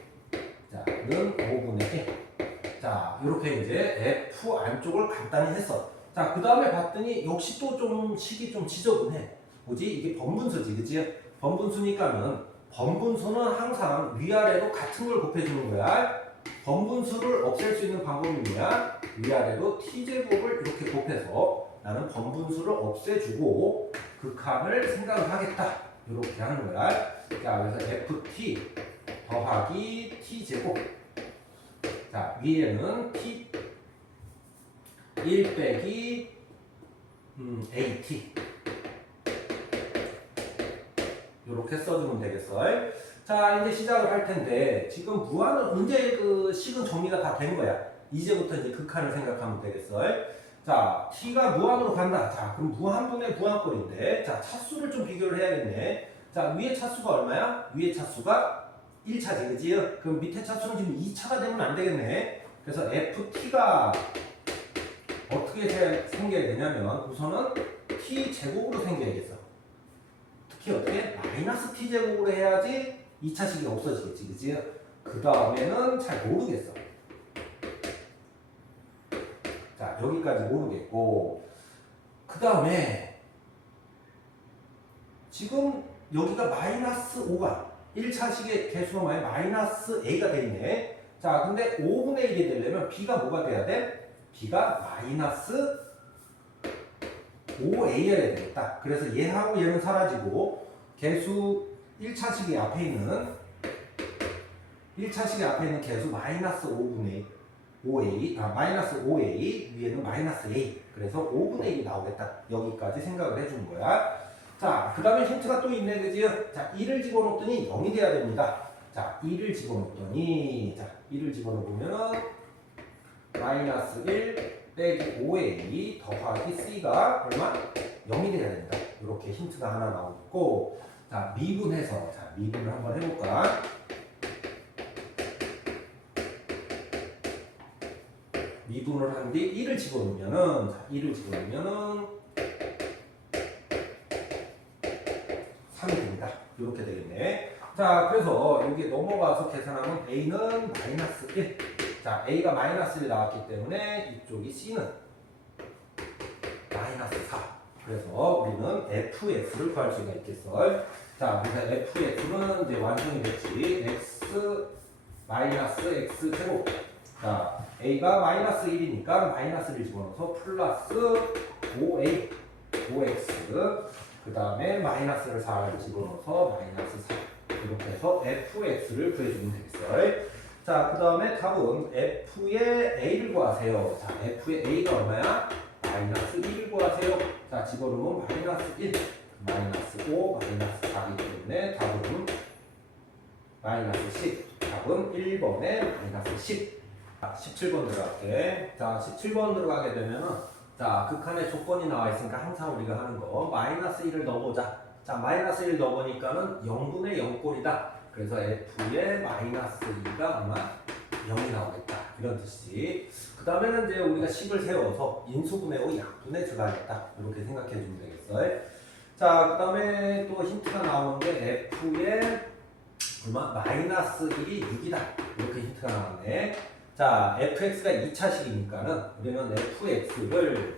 자, 는 5분의 1. 자, 이렇게 이제 f 안쪽을 간단히 했어. 자, 그 다음에 봤더니 역시 또 좀 식이 좀 지저분해. 뭐지? 이게 번분수지, 그치? 번분수니까는 번분수는 항상 위아래로 같은 걸 곱해주는 거야. 번분수를 없앨 수 있는 방법이 뭐야? 위아래로 t제곱을 이렇게 곱해서 나는 번분수를 없애주고 극한을 생각을 하겠다. 이렇게 하는 거야. 자, 그래서 ft 더하기 t제곱. 자, 위에는 t 1 빼기 at 이렇게 써주면 되겠어. 자, 이제 시작을 할 텐데 지금 무한은 이제 그 식은 정리가 다 된 거야. 이제부터 이제 극한을 생각하면 되겠어. 자, t가 무한으로 간다. 자, 그럼 무한분의 무한꼴인데, 자, 차수를 좀 비교를 해야겠네. 자, 위에 차수가 얼마야? 위에 차수가 1차지, 그지? 그럼 밑에 차수는 지금 2차가 되면 안 되겠네. 그래서 ft가 어떻게 생겨야 되냐면 우선은 t 제곱으로 생겨야겠어. 특히 어떻게? 마이너스 t 제곱으로 해야지 2차식이 없어지겠지, 그지? 그 다음에는 잘 모르겠어. 자, 여기까지 모르겠고, 그 다음에 지금 여기가 마이너스 5가 1차식의 개수가 마이너스 a가 돼 있네. 자, 근데 5분의 1이 되려면 b가 뭐가 돼야 돼? b가 마이너스 5a여야 되겠다. 그래서 얘하고 얘는 사라지고 개수 1차식의 앞에 있는 개수 마이너스 5분의 5a, 마이너스 5a, 위에는 마이너스 a. 그래서 5분의 1이 나오겠다. 여기까지 생각을 해준 거야. 자, 그 다음에 힌트가 또 있네, 그지? 자, 1을 집어넣더니 0이 돼야 됩니다. 자, 1을 집어넣더니, 자, 1을 집어넣으면은 마이너스 1 빼기 5a 더하기 c가 얼마? 0이 돼야 된다. 이렇게 힌트가 하나 나오고, 자, 미분해서, 자, 미분을 한번 해볼까? 미분을 한 뒤 1을 집어넣으면은, 자, 1을 집어넣으면은 3이 됩니다. 이렇게 되겠네. 자, 그래서 여기 넘어가서 계산하면 a는 마이너스 1. 자, a가 마이너스 1 나왔기 때문에 이쪽이 c는 마이너스 4. 그래서 우리는 fx를 구할 수가 있겠어. 자, 그래서 fx는 이제 완성이 됐지. x 마이너스 x 제곱. 자, a가 마이너스 1이니까 마이너스를 집어넣어서 플러스 5a 5x 그 다음에 마이너스를 4를 집어넣어서 마이너스 4 이렇게 해서 fx를 구해주면 되겠어요. 자, 그 다음에 답은 f의 a를 구하세요. 자, f의 a가 얼마야? 마이너스 1을 구하세요. 자, 집어넣으면 마이너스 1 마이너스 5 마이너스 4이기 때문에 답은 마이너스 10. 답은 1번에 마이너스 10. 자, 17번 들어갈게. 자, 17번 들어가게 되면은 자, 극한의 조건이 나와 있으니까 항상 우리가 하는 거 마이너스 1을 넣어보자. 자, 마이너스 1 넣어보니까는 0분의 0꼴이다. 그래서 f의 마이너스 2가 얼마? 0이 나오겠다. 이런 뜻이지. 그 다음에는 이제 우리가 식을 세워서 인수분해 후 약분해 들어가겠다. 이렇게 생각해 주면 되겠어요. 자, 그 다음에 또 힌트가 나오는데 f의 얼마? 마이너스 1이 6이다. 이렇게 힌트가 나왔네. 자, fx가 2차식이니까는 우리는 fx를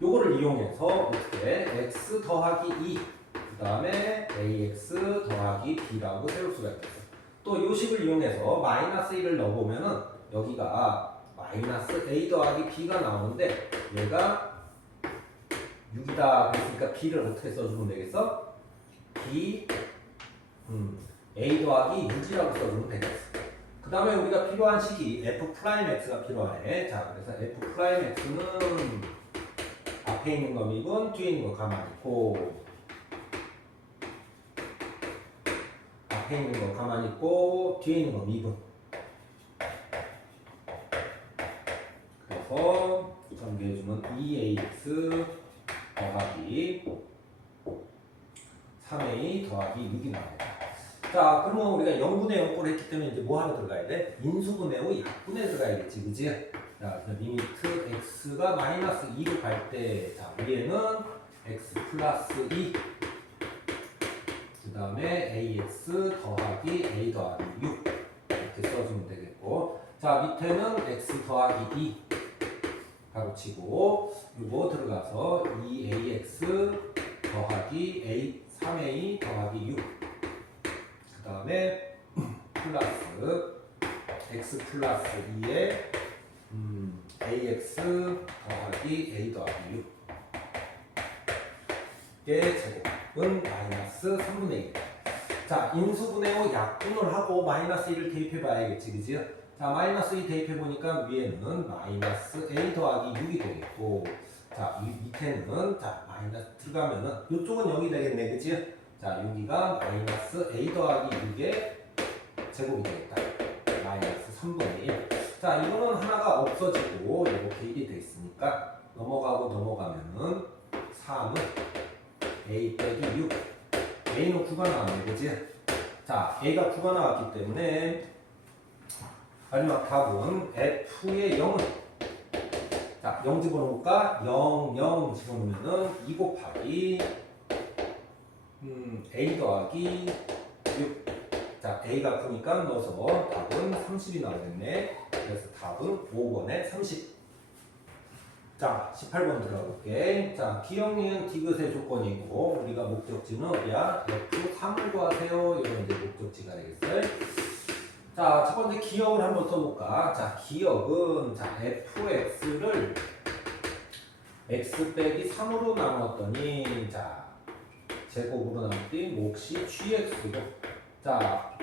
요거를 이용해서 어떻게 x 더하기 2 그 다음에 ax 더하기 b라고 세울 수가 있겠어. 또 요 식을 이용해서 마이너스 1을 넣어보면은 여기가 마이너스 a 더하기 b가 나오는데 얘가 6이다. 그러니까 b를 어떻게 써주면 되겠어? b a 더하기 6이라고 써주면 되겠어. 그 다음에 우리가 필요한 식이 f'x가 필요하네. 자, 그래서 f'x는 앞에 있는 거 미분, 뒤에 있는 거 가만히 있고 앞에 앞에 있는 거 가만히 있고 뒤에 있는 거 미분. 그래서 전개해주면 2ax 더하기 3a 더하기 6이 나옵니다. 자, 그러면 우리가 0분의 0꼴을 했기 때문에 이제 뭐 하나 들어가야 돼? 인수분해 후 약분에 들어가야겠지, 그지? 자, 그래서 리미트 x가 마이너스 2로 갈 때, 자, 위에는 x 플러스 2. 그 다음에 ax 더하기 a 더하기 6. 이렇게 써주면 되겠고. 자, 밑에는 x 더하기 2. 바로 치고, 요거 들어가서 2ax 더하기 3a 더하기 6. 그 다음에 플러스 x 플러스 2에 ax 더하기 a 더하기 6. 의 제곱은 마이너스 3분의 1. 자, 인수분해 후 약분을 하고 마이너스 1을 대입해 봐야겠지, 그지? 자, 마이너스 2 대입해 보니까 위에는 마이너스 a 더하기 6이 되겠고, 자, 이 밑에는, 자, 마이너스 들어가면은, 이쪽은 0이 되겠네, 그지? 자, 여기가 마이너스 a 더하기 6의 제곱이 되겠다. 마이너스 3분의 1. 자, 이거는 하나가 없어지고, 이렇게 1이 돼 있으니까, 넘어가면은, 3은 a 빼기 6. a는 9가 나왔네, 그지? 자, a가 9가 나왔기 때문에, 마지막 답은 f의 0은, 자, 0 집어넣을까? 0, 0 집어넣으면은 2 곱하기 a 더하기 6. 자, a가 크니까 넣어서 답은 30이 나오겠네. 그래서 답은 5번에 30. 자, 18번 들어가 볼게. 자, 기억, 니은, 디귿의 조건이고, 우리가 목적지는 어디야? F3을 구하세요. 이런 이제 목적지가 되겠어요. 자, 첫 번째 기억을 한번 써볼까? 자, 기억은, 자, fx를 x 빼기 3으로 나눴더니, 자, 제곱으로 나눴더니 몫이 gx로. 자,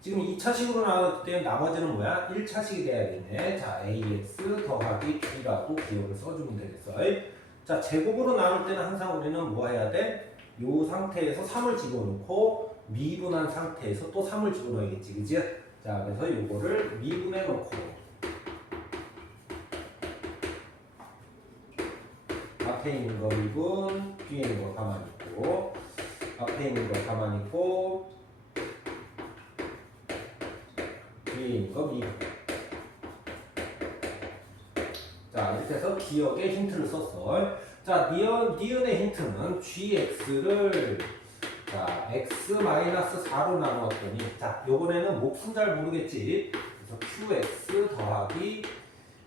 지금 2차식으로 나눴기 때문에 나머지는 뭐야? 1차식이 돼야겠네. 자, ax 더하기 b라고 기억을 써주면 되겠어. 자, 제곱으로 나눌 때는 항상 우리는 뭐 해야 돼? 요 상태에서 3을 집어넣고 미분한 상태에서 또 3을 집어넣어야겠지, 그지? 자, 그래서 요거를 미분해 놓고 앞에 있는 거 미분, 뒤에 있는 거 가만히 있고, 앞에 있는 거 가만히 있고, 뒤에 있는 거 미분. 자, 이렇게 해서 기억의 힌트를 썼어. 자, 니은의 힌트는 gx를 자, x-4로 나누었더니, 자, 요번에는 몫은 잘 모르겠지. 그래서 qx 더하기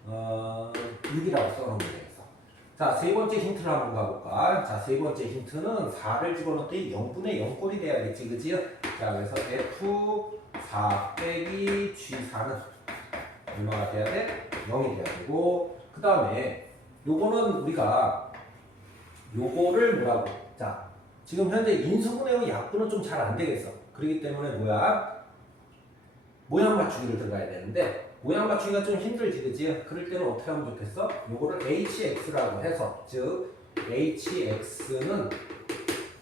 6이라고 써놓으면 되겠어. 자, 세 번째 힌트를 한번 가볼까? 자, 세 번째 힌트는 4를 집어넣더니 0분의 0꼴이 돼야겠지, 그지? 자, 그래서 f4 빼기 g4는 얼마가 돼야 돼? 0이 돼야 되고, 그 다음에 요거는 우리가 요거를 뭐라고? 자, 지금 현재 인수분해 후 약분은 좀 잘 안 되겠어. 그렇기 때문에 뭐야? 모양 맞추기를 들어가야 되는데 모양 맞추기가 좀 힘들지, 그지? 그럴 때는 어떻게 하면 좋겠어? 요거를 hx라고 해서, 즉 hx는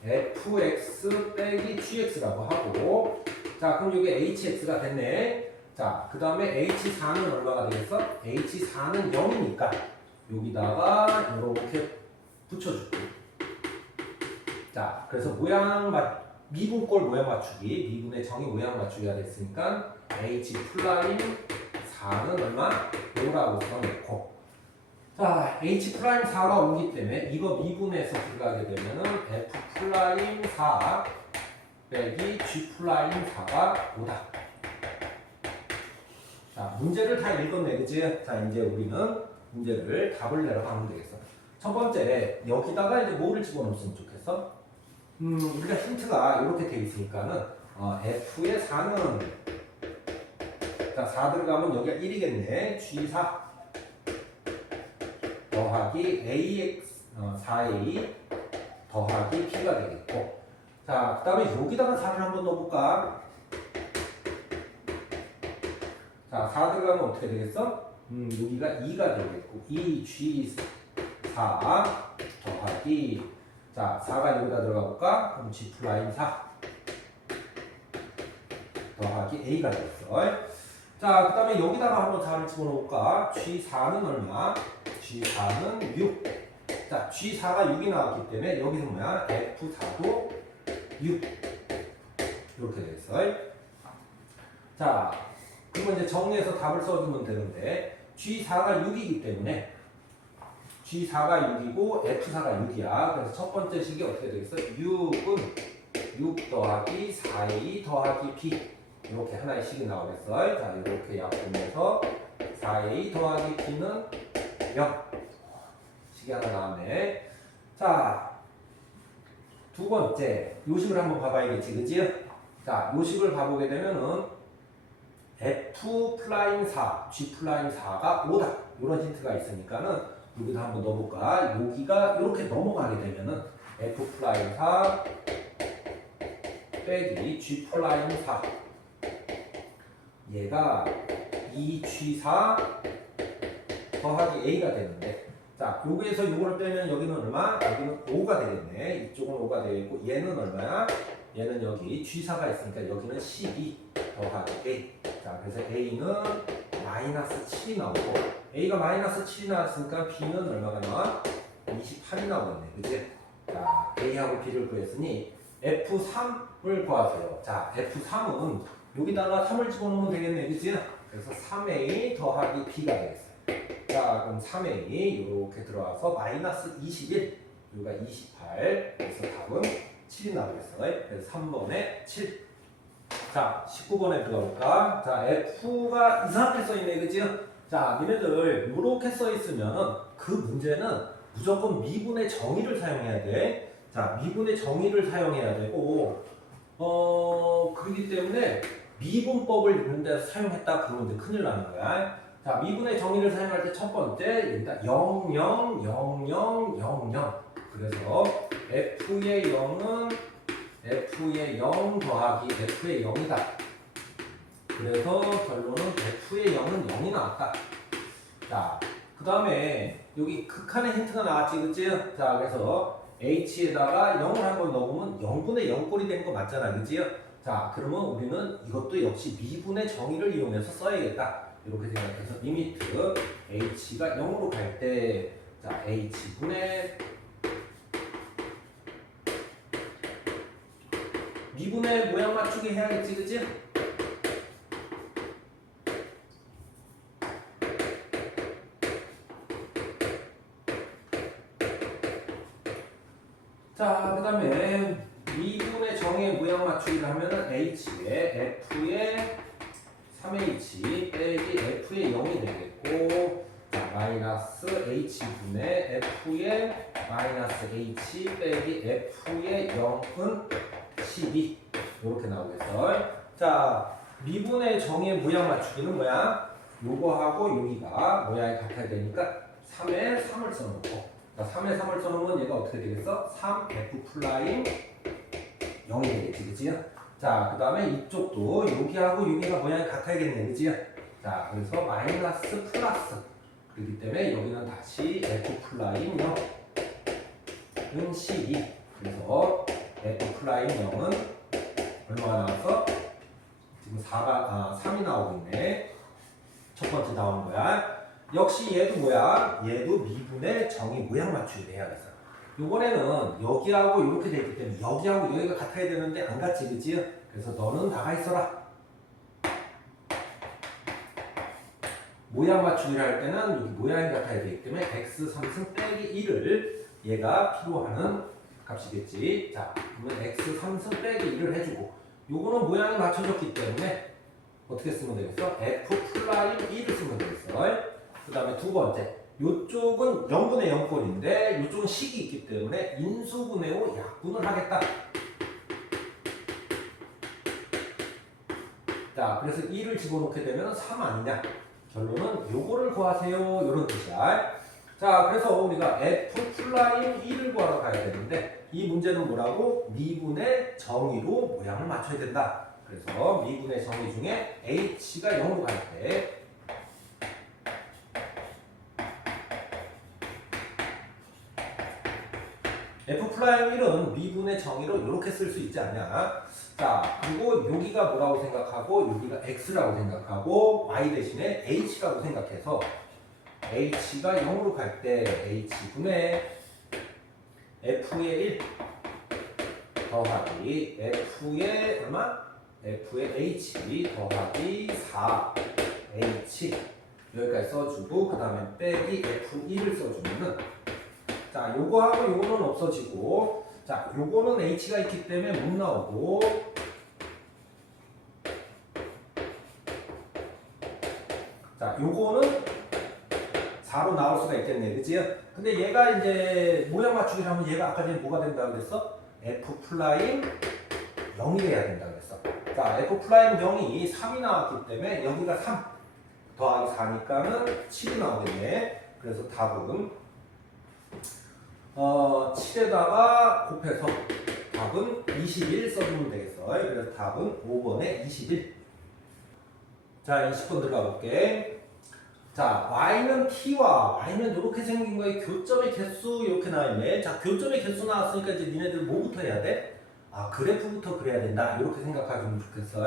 fx 빼기 gx라고 하고, 자, 그럼 이게 hx가 됐네. 자, 그 다음에 h4는 얼마가 되겠어? h4는 0이니까 여기다가 이렇게 붙여줄게. 자, 그래서 미분꼴 모양 맞추기, 미분의 정의 모양 맞추기가 됐으니까 h 플라임 4는 얼마? 5라고 써놓고, 자, h 플라임 4가 오기 때문에 이거 미분해서 들어가게 되면은 f 플라임 4 빼기 g 플라임 4가 5다. 자, 문제를 다 읽었네, 그치? 자, 이제 우리는 문제를 답을 내려가면 되겠어. 첫 번째, 여기다가 이제 뭐를 집어넣으면 좋겠어? 우리가 힌트가 이렇게 돼 있으니까는 f의 4는, 자, 4 들어가면 여기가 1이겠네. g4 더하기 ax 4a 더하기 b가 되겠고, 자, 그 다음에 여기다가 4를 한번 넣어볼까? 자, 4 들어가면 어떻게 되겠어? 여기가 2가 되겠고, 2g4 더하기, 자, 4가 여기다 들어가 볼까? 그럼 g 플라임 4 더하기 A가 되겠어. 자, 그 다음에 여기다가 한번 4를 집어넣을까? G4는 얼마? G4는 6. 자, G4가 6이 나왔기 때문에 여기서 뭐야? F4도 6. 이렇게 되겠어. 자, 그리고 이제 정리해서 답을 써주면 되는데 G4가 6이기 때문에 G4가 6이고 F4가 6이야. 그래서 첫 번째 식이 어떻게 되겠어? 6은 6 더하기 4A 더하기 B 이렇게 하나의 식이 나오겠어. 자, 이렇게 약분해서 4A 더하기 B는 0 식이 하나 나왔네. 자, 두 번째 요식을 한번 봐봐야겠지, 그지? 자, 요식을 봐보게 되면은 F'4, G'4가 5다. 이런 힌트가 있으니까는 여기다 한번 넣어볼까? 여기가 이렇게 넘어가게 되면은 F'4 빼기 G'4 얘가 2G4 더하기 A가 되는데 자, 여기에서 요거를 빼면 여기는 얼마? 여기는 5가 되겠네. 이쪽은 5가 되겠고 얘는 얼마야? 얘는 여기 G4가 있으니까 여기는 12 더하기 A. 자, 그래서 A는 마이너스 7이 나오고 A가 마이너스 7이 나왔으니까 B는 얼마가 나와? 28이 나오겠네. 그치? 자, A하고 B를 구했으니 F3을 구하세요. 자, F3은 여기다가 3을 집어넣으면 되겠네. 그치? 그래서 3A 더하기 B가 되겠어요. 자, 그럼 3A 이렇게 들어와서 마이너스 21 여기가 28 그래서 답은 7이 나오겠어. 그래서 3번에 7. 자, 19번에 들어가볼까? 자, F가 이상하게 써있네. 그치? 자, 니네들 이렇게 써있으면 그 문제는 무조건 미분의 정의를 사용해야 돼. 자, 미분의 정의를 사용해야 되고 그렇기 때문에 미분법을 있는 데 사용했다 그러면 이제 큰일 나는 거야. 자, 미분의 정의를 사용할 때 첫 번째 여기다 0, 0, 0, 0, 0, 0 그래서 F의 0은 F의 0 더하기 F의 0이다. 그래서 결론은 F의 0은 0이 나왔다. 자, 그 다음에 여기 극한의 힌트가 나왔지, 그치? 자, 그래서 H에다가 0을 한번 넣으면 0분의 0꼴이 된 거 맞잖아, 그치? 자, 그러면 우리는 이것도 역시 미분의 정의를 이용해서 써야겠다. 이렇게 생각해서 리미트 H가 0으로 갈 때, 자, H분의 미분의 모양 맞추기 해야겠지, 그치? 자, 그 다음에 미분의 정의 모양 맞추기를 하면은 H에 F의 3H 빼기 F의 0이 되겠고, 자, 마이너스 H분의 F의 마이너스 H 빼기 F의 0은 12 이렇게 나오겠어. 자, 미분의 정의 모양 맞추기는 뭐야? 요거하고 여기가 모양이 같아야 되니까 3에 3을 써놓고, 자, 3에 3을 써놓으면 얘가 어떻게 되겠어? 3F 플라임 0이 되겠지, 그치? 자, 그 다음에 이쪽도 여기하고 여기가 모양이 같아야겠네, 그치? 자, 그래서 마이너스 플러스 그렇기 때문에 여기는 다시 F 플라임 0은 12 그래서 F 플라임 0은 얼마가 나왔어? 지금 3이 나오고 있네. 첫 번째 나온 거야. 역시 얘도 뭐야? 얘도 미분의 정의 모양 맞추기를 해야겠어. 요번에는 여기하고 이렇게 되기 때문에 여기하고 여기가 같아야 되는데 안 같지, 그치? 그래서 너는 나가 있어라. 모양 맞추기를 할 때는 여기 모양이 같아야 되기 때문에 x 3승 빼기 1을 얘가 필요하는 값이겠지. 자, 그러면 x 3승 빼기 1을 해주고 요거는 모양이 맞춰졌기 때문에 어떻게 쓰면 되겠어? f 플라임 2를 쓰면 되겠어. 그 다음에 두 번째 요쪽은 0분의 0꼴인데 요쪽은 식이 있기 때문에 인수분해 후 약분을 하겠다. 자, 그래서 2를 집어넣게 되면 3 아니냐? 결론은 요거를 구하세요. 이런 뜻이야. 자, 그래서 우리가 f 플라임 2를 구하러 가야 되는데 이 문제는 뭐라고? 미분의 정의로 모양을 맞춰야 된다. 그래서 미분의 정의 중에 h가 0으로 갈 때 f 플라임 1은 미분의 정의로 이렇게 쓸 수 있지 않냐? 자, 그리고 여기가 뭐라고 생각하고 여기가 x라고 생각하고 y 대신에 h라고 생각해서 h가 0으로 갈 때 h분의 f의 1 더하기 f의 얼마? f의 h 더하기 4h 여기까지 써주고 그 다음에 빼기 f1을 써주면은 자 요거하고 요거는 없어지고 자 요거는 h가 있기 때문에 못 나오고 자 요거는 4로 나올 수가 있겠네 그치? 근데 얘가 이제 모양 맞추기를 하면 얘가 아까 전에 뭐가 된다고 그랬어? f 프라임 0이 돼야 된다고 그랬어. 자 f 프라임 0이 3이 나왔기 때문에 여기가 3 더하기 4니까는 7이 나오겠네. 그래서 답은 7에다가 곱해서 답은 21 써주면 되겠어. 그래서 답은 5번에 21. 자 20번 들어가 볼게. 자 y는 t와 y는 이렇게 생긴 거에 교점의 개수 이렇게 나와있네. 자 교점의 개수 나왔으니까 이제 니네들 뭐부터 해야 돼? 아 그래프부터 그려야 된다. 이렇게 생각하시면 좋겠어.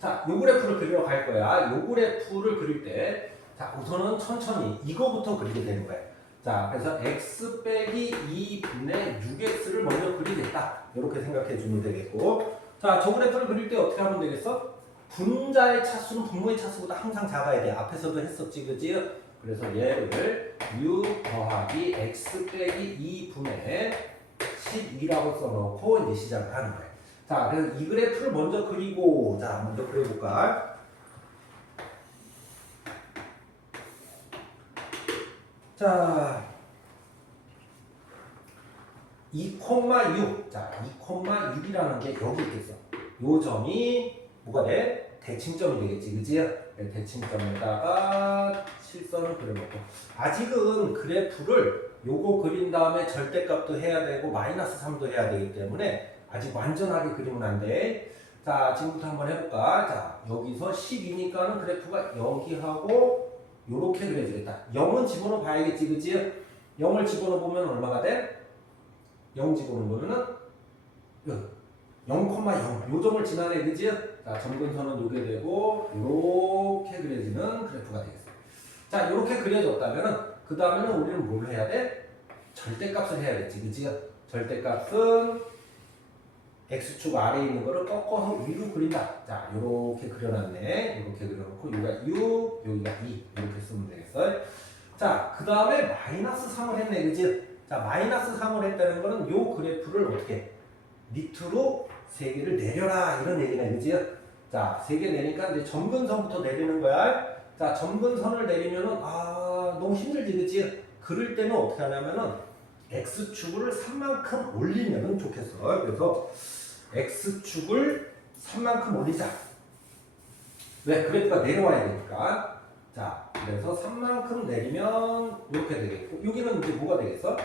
자, 요 그래프를 그리러 갈 거야. 요 그래프를 그릴 때, 자, 우선은 천천히 이거부터 그리게 되는 거야. 자, 그래서 x 빼기 2분의 6x를 먼저 그리겠다. 이렇게 생각해 주면 되겠고. 자, 저 그래프를 그릴 때 어떻게 하면 되겠어? 분자의 차수는 분모의 차수보다 항상 작아야 돼. 앞에서도 했었지, 그지? 그래서 얘를 6 더하기 x 빼기 2분의 12라고 써놓고 이제 시작을 하는 거야. 자, 그래서 이 그래프를 먼저 그리고, 자, 먼저 그려볼까? 자, 2,6. 자, 2,6이라는 게 여기 있겠어. 요 점이 뭐가 돼? 대칭점이 되겠지, 그지? 대칭점에다가 실선을 그려놓고. 아직은 그래프를 요거 그린 다음에 절대값도 해야 되고, 마이너스 3도 해야 되기 때문에 아직 완전하게 그리면 안 돼. 자, 지금부터 한번 해볼까? 자, 여기서 12니까는 그래프가 여기하고 요렇게 그려지겠다. 0은 집어넣어 봐야겠지, 그치? 0을 집어넣어 보면 얼마가 돼? 0 집어넣어 보면은 0,0. 요 점을 지나네, 그치? 자, 점근선은 요게 되고 요렇게 그려지는 그래프가 되겠어. 자, 요렇게 그려졌다면은 그 다음에는 우리는 뭘 해야 돼? 절대값을 해야겠지, 그치? 절대값은 x축 아래에 있는 거를 꺾어서 위로 그린다. 자, 요렇게 그려놨네. 요렇게 그려놓고 여기가 6, 여기가 2 이렇게 쓰면 되겠어. 자, 그 다음에 마이너스 3을 했네, 그치? 자, 마이너스 3을 했다는 거는 요 그래프를 어떻게 밑으로 3개를 내려라 이런 얘기네, 그치? 자, 3개 내니까 이제 점근선부터 내리는 거야. 자, 점근선을 내리면은 너무 힘들지, 그치? 그럴 때는 어떻게 하냐면은 x축을 3만큼 올리면 좋겠어. 그래서 x축을 3만큼 올리자. 왜? 그래프가 내려와야 되니까. 자, 그래서 3만큼 내리면 이렇게 되겠고, 여기는 이제 뭐가 되겠어?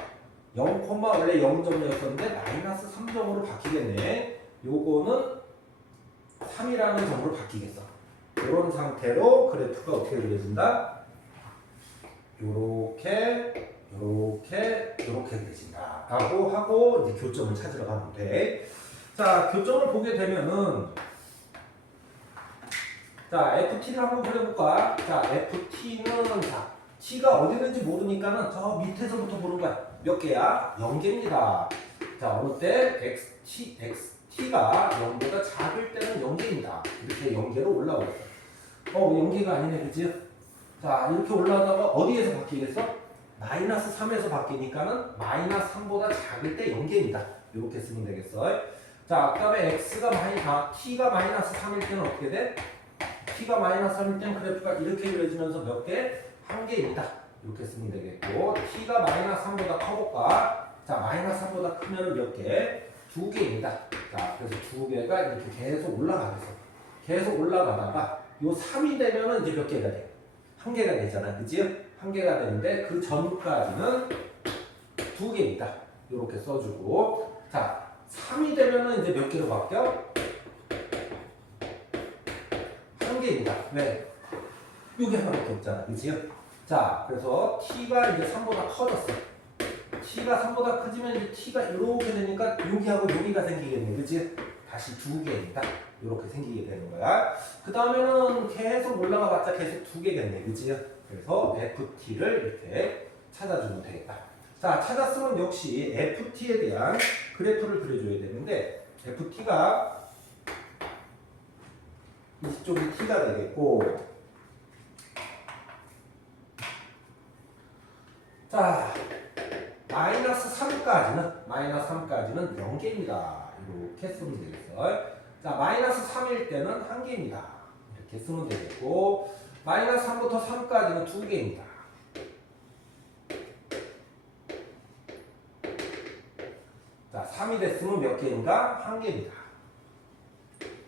0, 원래 0점이었었는데 마이너스 3점으로 바뀌겠네. 요거는 3이라는 점으로 바뀌겠어. 이런 상태로 그래프가 어떻게 그려진다? 요렇게 그려진다. 라고 하고 이제 교점을 찾으러 가면 돼. 자, 교점을 보게 되면은 자, FT를 한번 그려볼까? 자, FT는 자, T가 어디 있는지 모르니까는 저 밑에서부터 보는 거야. 몇 개야? 0개입니다. 자, 어느 때 XT가 0보다 작을 때는 0개입니다. 이렇게 0개로 올라오겠어. 0개가 아니네, 그치? 자, 이렇게 올라가다가 어디에서 바뀌겠어? 마이너스 3에서 바뀌니까는 마이너스 3보다 작을 때 0개입니다. 이렇게 쓰면 되겠어. 자, 그 다음에 T가 마이너스 3일 때는 어떻게 돼? T가 마이너스 3일 때는 그래프가 이렇게 그려지면서 몇 개? 1개입니다. 이렇게 쓰면 되겠고, T가 마이너스 3보다 커볼까? 자, 마이너스 3보다 크면 몇 개? 2개입니다. 자, 그래서 2개가 이렇게 계속 올라가겠어. 계속 올라가다가 요 3이 되면은 이제 몇 개가 돼? 1개가 되잖아. 그치? 1개가 되는데 그 전까지는 2개입니다. 이렇게 써주고, 자, 3이 되면은 이제 몇 개로 바뀌어? 1개입니다. 왜? 여기 하나밖에 없잖아. 그치? 자, 그래서 T가 이제 3보다 커졌어. T가 3보다 커지면 이제 T가 이렇게 되니까 여기하고 여기가 생기겠네. 그치? 다시 2개입니다. 이렇게 생기게 되는 거야. 그 다음에는 계속 올라가 봤자 계속 2개겠네. 그치? 그래서 FT를 이렇게 찾아주면 되겠다. 자, 찾았으면 역시 FT에 대한 그래프를 그려줘야 되는데, FT가 이쪽이 T가 되겠고, 자, 마이너스 3까지는 0개입니다. 이렇게 쓰면 되겠어요. 자, 마이너스 3일 때는 1개입니다. 이렇게 쓰면 되겠고, 마이너스 3부터 3까지는 2개입니다. 자, 3이 됐으면 몇 개인가? 1개입니다.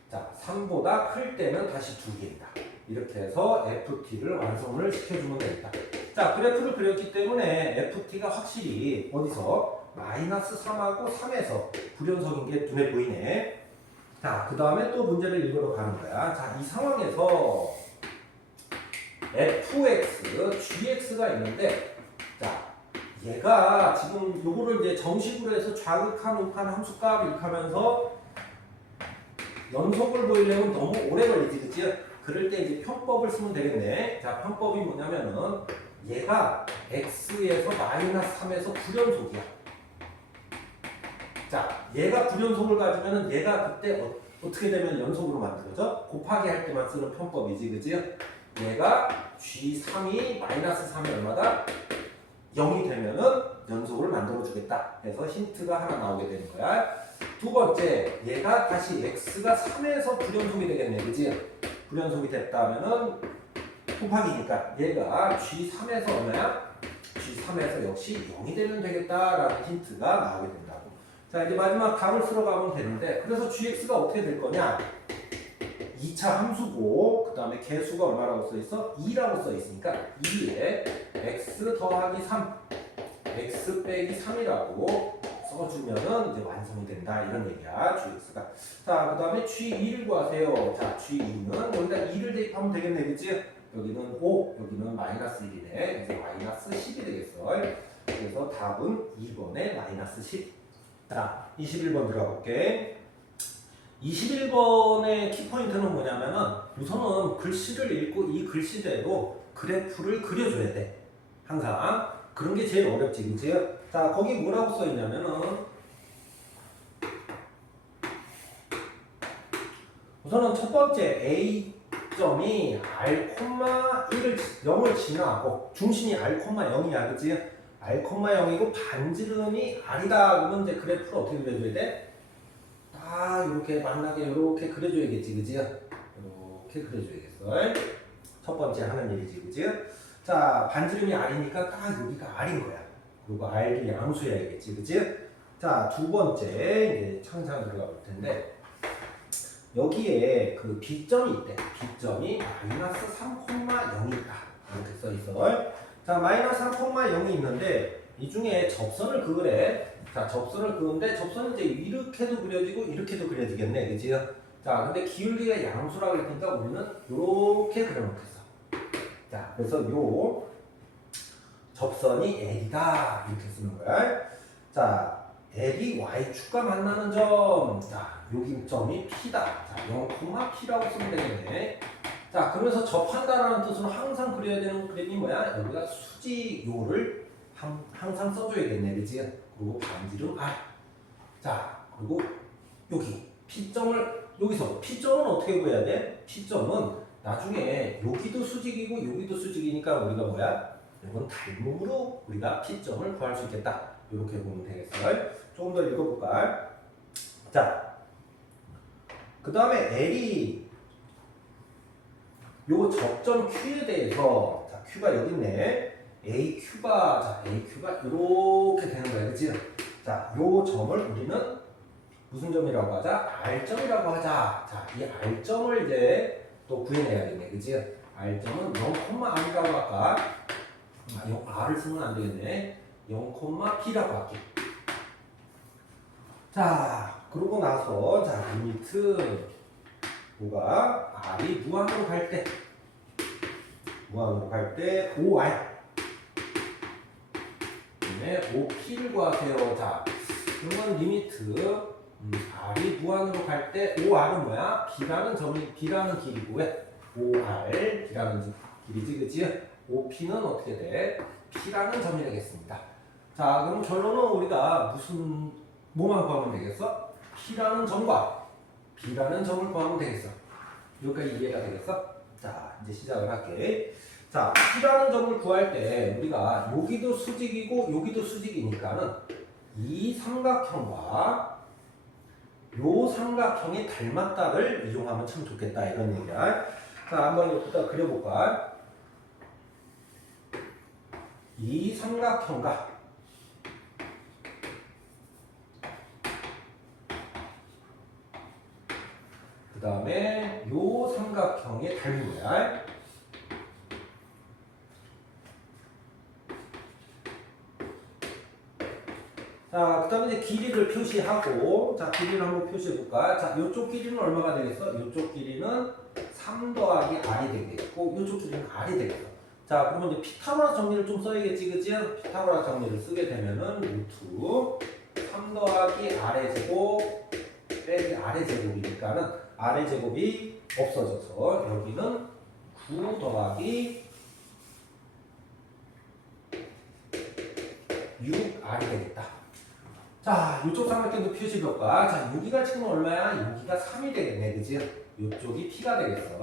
자, 3보다 클 때는 다시 2개입니다. 이렇게 해서 FT를 완성을 시켜주면 되겠다. 자, 그래프를 그렸기 때문에 FT가 확실히 어디서 마이너스 3하고 3에서 불연속인 게 눈에 보이네. 자, 그 다음에 또 문제를 읽으러 가는 거야. 자, 이 상황에서 fx, gx가 있는데, 자, 얘가 지금 요거를 이제 정식으로 해서 좌극한, 우극한 함수값 이렇게 하면서 연속을 보이려면 너무 오래 걸리지, 그치? 그럴 때 이제 편법을 쓰면 되겠네. 자, 편법이 뭐냐면은 얘가 x에서 마이너스 3에서 불연속이야. 자, 얘가 불연속을 가지면은 얘가 그때 어떻게 되면 연속으로 만들어져? 곱하기 할 때만 쓰는 편법이지, 그치? 얘가 g3이 마이너스 3이 얼마다? 0이 되면은 연속을 만들어 주겠다. 그래서 힌트가 하나 나오게 되는 거야. 두 번째, 얘가 다시 x가 3에서 불연속이 되겠네, 그치? 불연속이 됐다면은 곱하기니까 얘가 g3에서 얼마야? g3에서 역시 0이 되면 되겠다라는 힌트가 나오게 된다고. 자, 이제 마지막 답을 쓸어 가면 되는데, 그래서 gx가 어떻게 될 거냐? 2차 함수고, 그 다음에 개수가 얼마라고 써 있어? 2라고 써 있으니까 2에 x 더하기 3, x 빼기 3이라고 써주면은 이제 완성이 된다, 이런 얘기야, gx가. 자, 그 다음에 g2를 구하세요. 자, g2는 여기다 2를 대입하면 되겠네, 그치? 여기는 5, 여기는 마이너스 1이네. 그래서 마이너스 10이 되겠어. 그래서 답은 2번에 마이너스 10. 자, 21번 들어가 볼게. 21번의 키포인트는 뭐냐면은 우선은 글씨를 읽고 이 글씨대로 그래프를 그려줘야 돼. 항상. 그런 게 제일 어렵지, 그치? 자, 거기 뭐라고 써 있냐면은 우선은 첫 번째 A점이 R,1을 0을 지나고 중심이 R,0이야, 그치? R,0이고 반지름이 R이다. 그러면 이제 그래프를 어떻게 그려줘야 돼? 딱 이렇게 만나게 이렇게 그려줘야겠지, 그치? 이렇게 그려줘야겠어. 첫 번째 하는 일이지, 그치? 자, 반지름이 R이니까 딱 여기가 R인 거야. 그리고 R이 양수여야겠지, 그치? 자, 두 번째 이제 창상 들어가 볼 텐데 여기에 그 B점이 있대. B점이 마이너스 3,0이 있다. 이렇게 써 있어. 자, 마이너스 3,0이 있는데 이 중에 접선을 그으래. 자, 접선을 그은데 접선은 이제 이렇게도 그려지고 이렇게도 그려지겠네, 그치? 자, 근데 기울기가 양수라고 했으니까 우리는 이렇게 그려놓겠어. 자, 그래서 요 접선이 L이다 이렇게 쓰는 거야. 자, L이 Y축과 만나는 점. 자, 여기 점이 P다. 자, 0,P라고 쓰면 되겠네. 자, 그러면서 접한다라는 뜻으로 항상 그려야 되는 그림이 뭐야? 여기가 수직요를 항상 써줘야겠네, 그치? 그리고 반지름 R. 자, 그리고 여기 P점을 여기서 P점은 어떻게 구해야 돼? P점은 나중에 여기도 수직이고 여기도 수직이니까 우리가 뭐야? 이건 닮음으로 우리가 P점을 구할 수 있겠다. 이렇게 보면 되겠어요. 조금 더 읽어볼까? 자, 그 다음에 L이 요 접점 Q에 대해서, 자, Q가 여기 있네. AQ가, 자, AQ가 이렇게 되는 거야, 그치? 자, 요 점을 우리는 무슨 점이라고 하자? R점이라고 하자. 자, 이 R점을 이제 또 구해내야겠네, 그치? R점은 0,R이라고 할까? R을 쓰면 안 되겠네. 0,P라고 할게. 자, 그러고 나서, 자, 리미트, 뭐가? R이 무한으로 갈 때, 5R. 그다음에 5P를 구하세요. 자, 이건 리미트 R이 무한으로 갈 때 OR은 뭐야? B라는 길이고 왜? OR B라는 길이지 그치? OP는 어떻게 돼? P라는 점이 되겠습니다. 자 그럼 결론은 우리가 뭐만 구하면 되겠어? P라는 점과 B라는 점을 구하면 되겠어. 여기까지 이해가 되겠어? 자 이제 시작을 할게. 자 P라는 점을 구할 때 우리가 여기도 수직이고 여기도 수직이니까는 이 삼각형과 요 삼각형이 닮았다를 이용하면 참 좋겠다 이런 얘기야. 자 한번 여기다 그려볼까? 이 삼각형과 그 다음에 요 삼각형이 닮은 거야. 자, 그 다음에 이제 길이를 표시하고, 자, 길이를 한번 표시해볼까? 자, 요쪽 길이는 얼마가 되겠어? 요쪽 길이는 3 더하기 R이 되겠고, 요쪽 길이는 R이 되겠어. 자, 그러면 이제 피타고라스 정리를 좀 써야겠지, 그치? 피타고라스 정리를 쓰게 되면은, 루트 3 더하기 R의 제곱, 빼기 R의 제곱이니까는, R의 제곱이 없어져서, 여기는 9 더하기 6R이 되겠다. 자, 이쪽 삼각형도 표시볼까? 자, 여기가 지금 얼마야? 여기가 3이 되겠네, 그지? 이쪽이 P가 되겠어.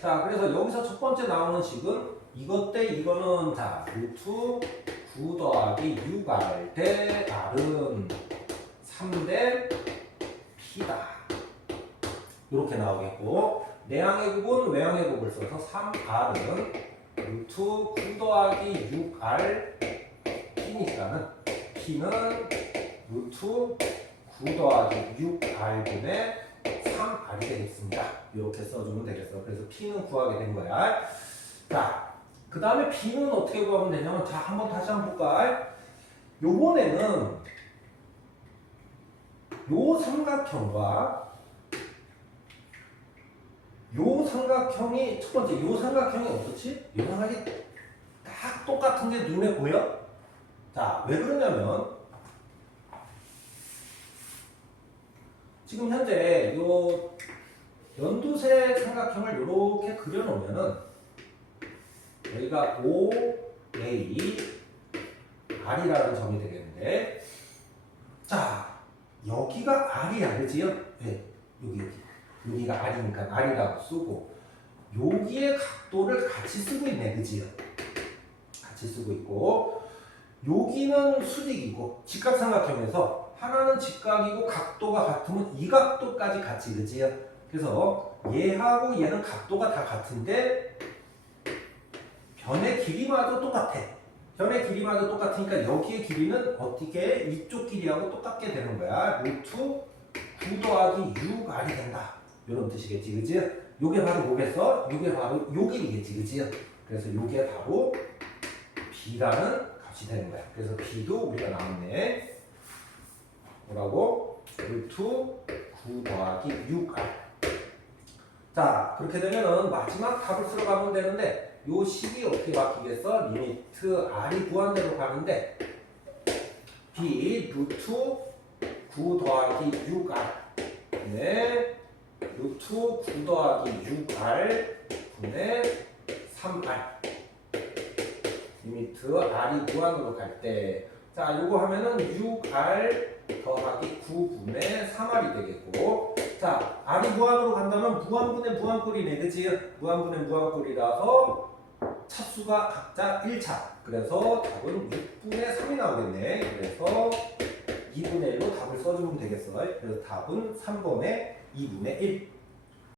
자, 그래서 여기서 첫 번째 나오는 식은 이것 대 이거는 자, 루트 9 더하기 6R 대 R은 3 대 P다. 이렇게 나오겠고, 내항의 곱은 외항의 곱을 써서 3R은 루트 9 더하기 6R P니까는 P는 루트 9 더하기 6R분의 3R이 되겠습니다. 이렇게 써주면 되겠어. 그래서 P는 구하게 된 거야. 자, 그 다음에 B는 어떻게 구하면 되냐면, 자, 다시 한번 볼까? 요번에는 요 삼각형과 요 삼각형이, 첫 번째, 요 삼각형이 어떻지? 요 삼각이 딱 똑같은 게 눈에 보여? 자, 왜 그러냐면, 지금 현재 요 연두색 삼각형을 이렇게 그려놓으면은 여기가 OA R이라는 점이 되겠는데, 자 여기가 R이야, 그지요? 네, 여기가 R이니까 R이라고 쓰고 여기의 각도를 같이 쓰고 있네, 그지요? 같이 쓰고 있고 여기는 수직이고 직각삼각형에서 하나는 직각이고 각도가 같으면 이 각도까지 같이, 그지요? 그래서 얘하고 얘는 각도가 다 같은데 변의 길이마저 똑같아. 변의 길이마저 똑같으니까 여기의 길이는 어떻게 이쪽 길이하고 똑같게 되는 거야. 루트 9 더하기 6R이 된다. 이런 뜻이겠지, 그지? 요게 바로 뭐겠어? 요게 바로 요 길이겠지, 그지? 그래서 요게 바로 B라는 값이 되는 거야. 그래서 B도 우리가 나왔네. 뭐라고? 루트 9 더하기 6R. 자, 그렇게 되면은 마지막 답을 쓰러 가면 되는데 요 식이 어떻게 바뀌겠어? 리미트 R이 무한대로 가는데 B 루트 9 더하기 6R 분의 루트 9 더하기 6R 분의 3R. 리미트 R이 무한으로 갈 때, 자, 요거 하면은 6R 더하기 9분의 3R이 되겠고, 자, R이 무한으로 간다면 무한분의 무한꼴이네, 그치? 무한분의 무한꼴이라서 차수가 각자 1차. 그래서 답은 6분의 3이 나오겠네. 그래서 2분의 1로 답을 써주면 되겠어. 그래서 답은 3번의 2분의 1.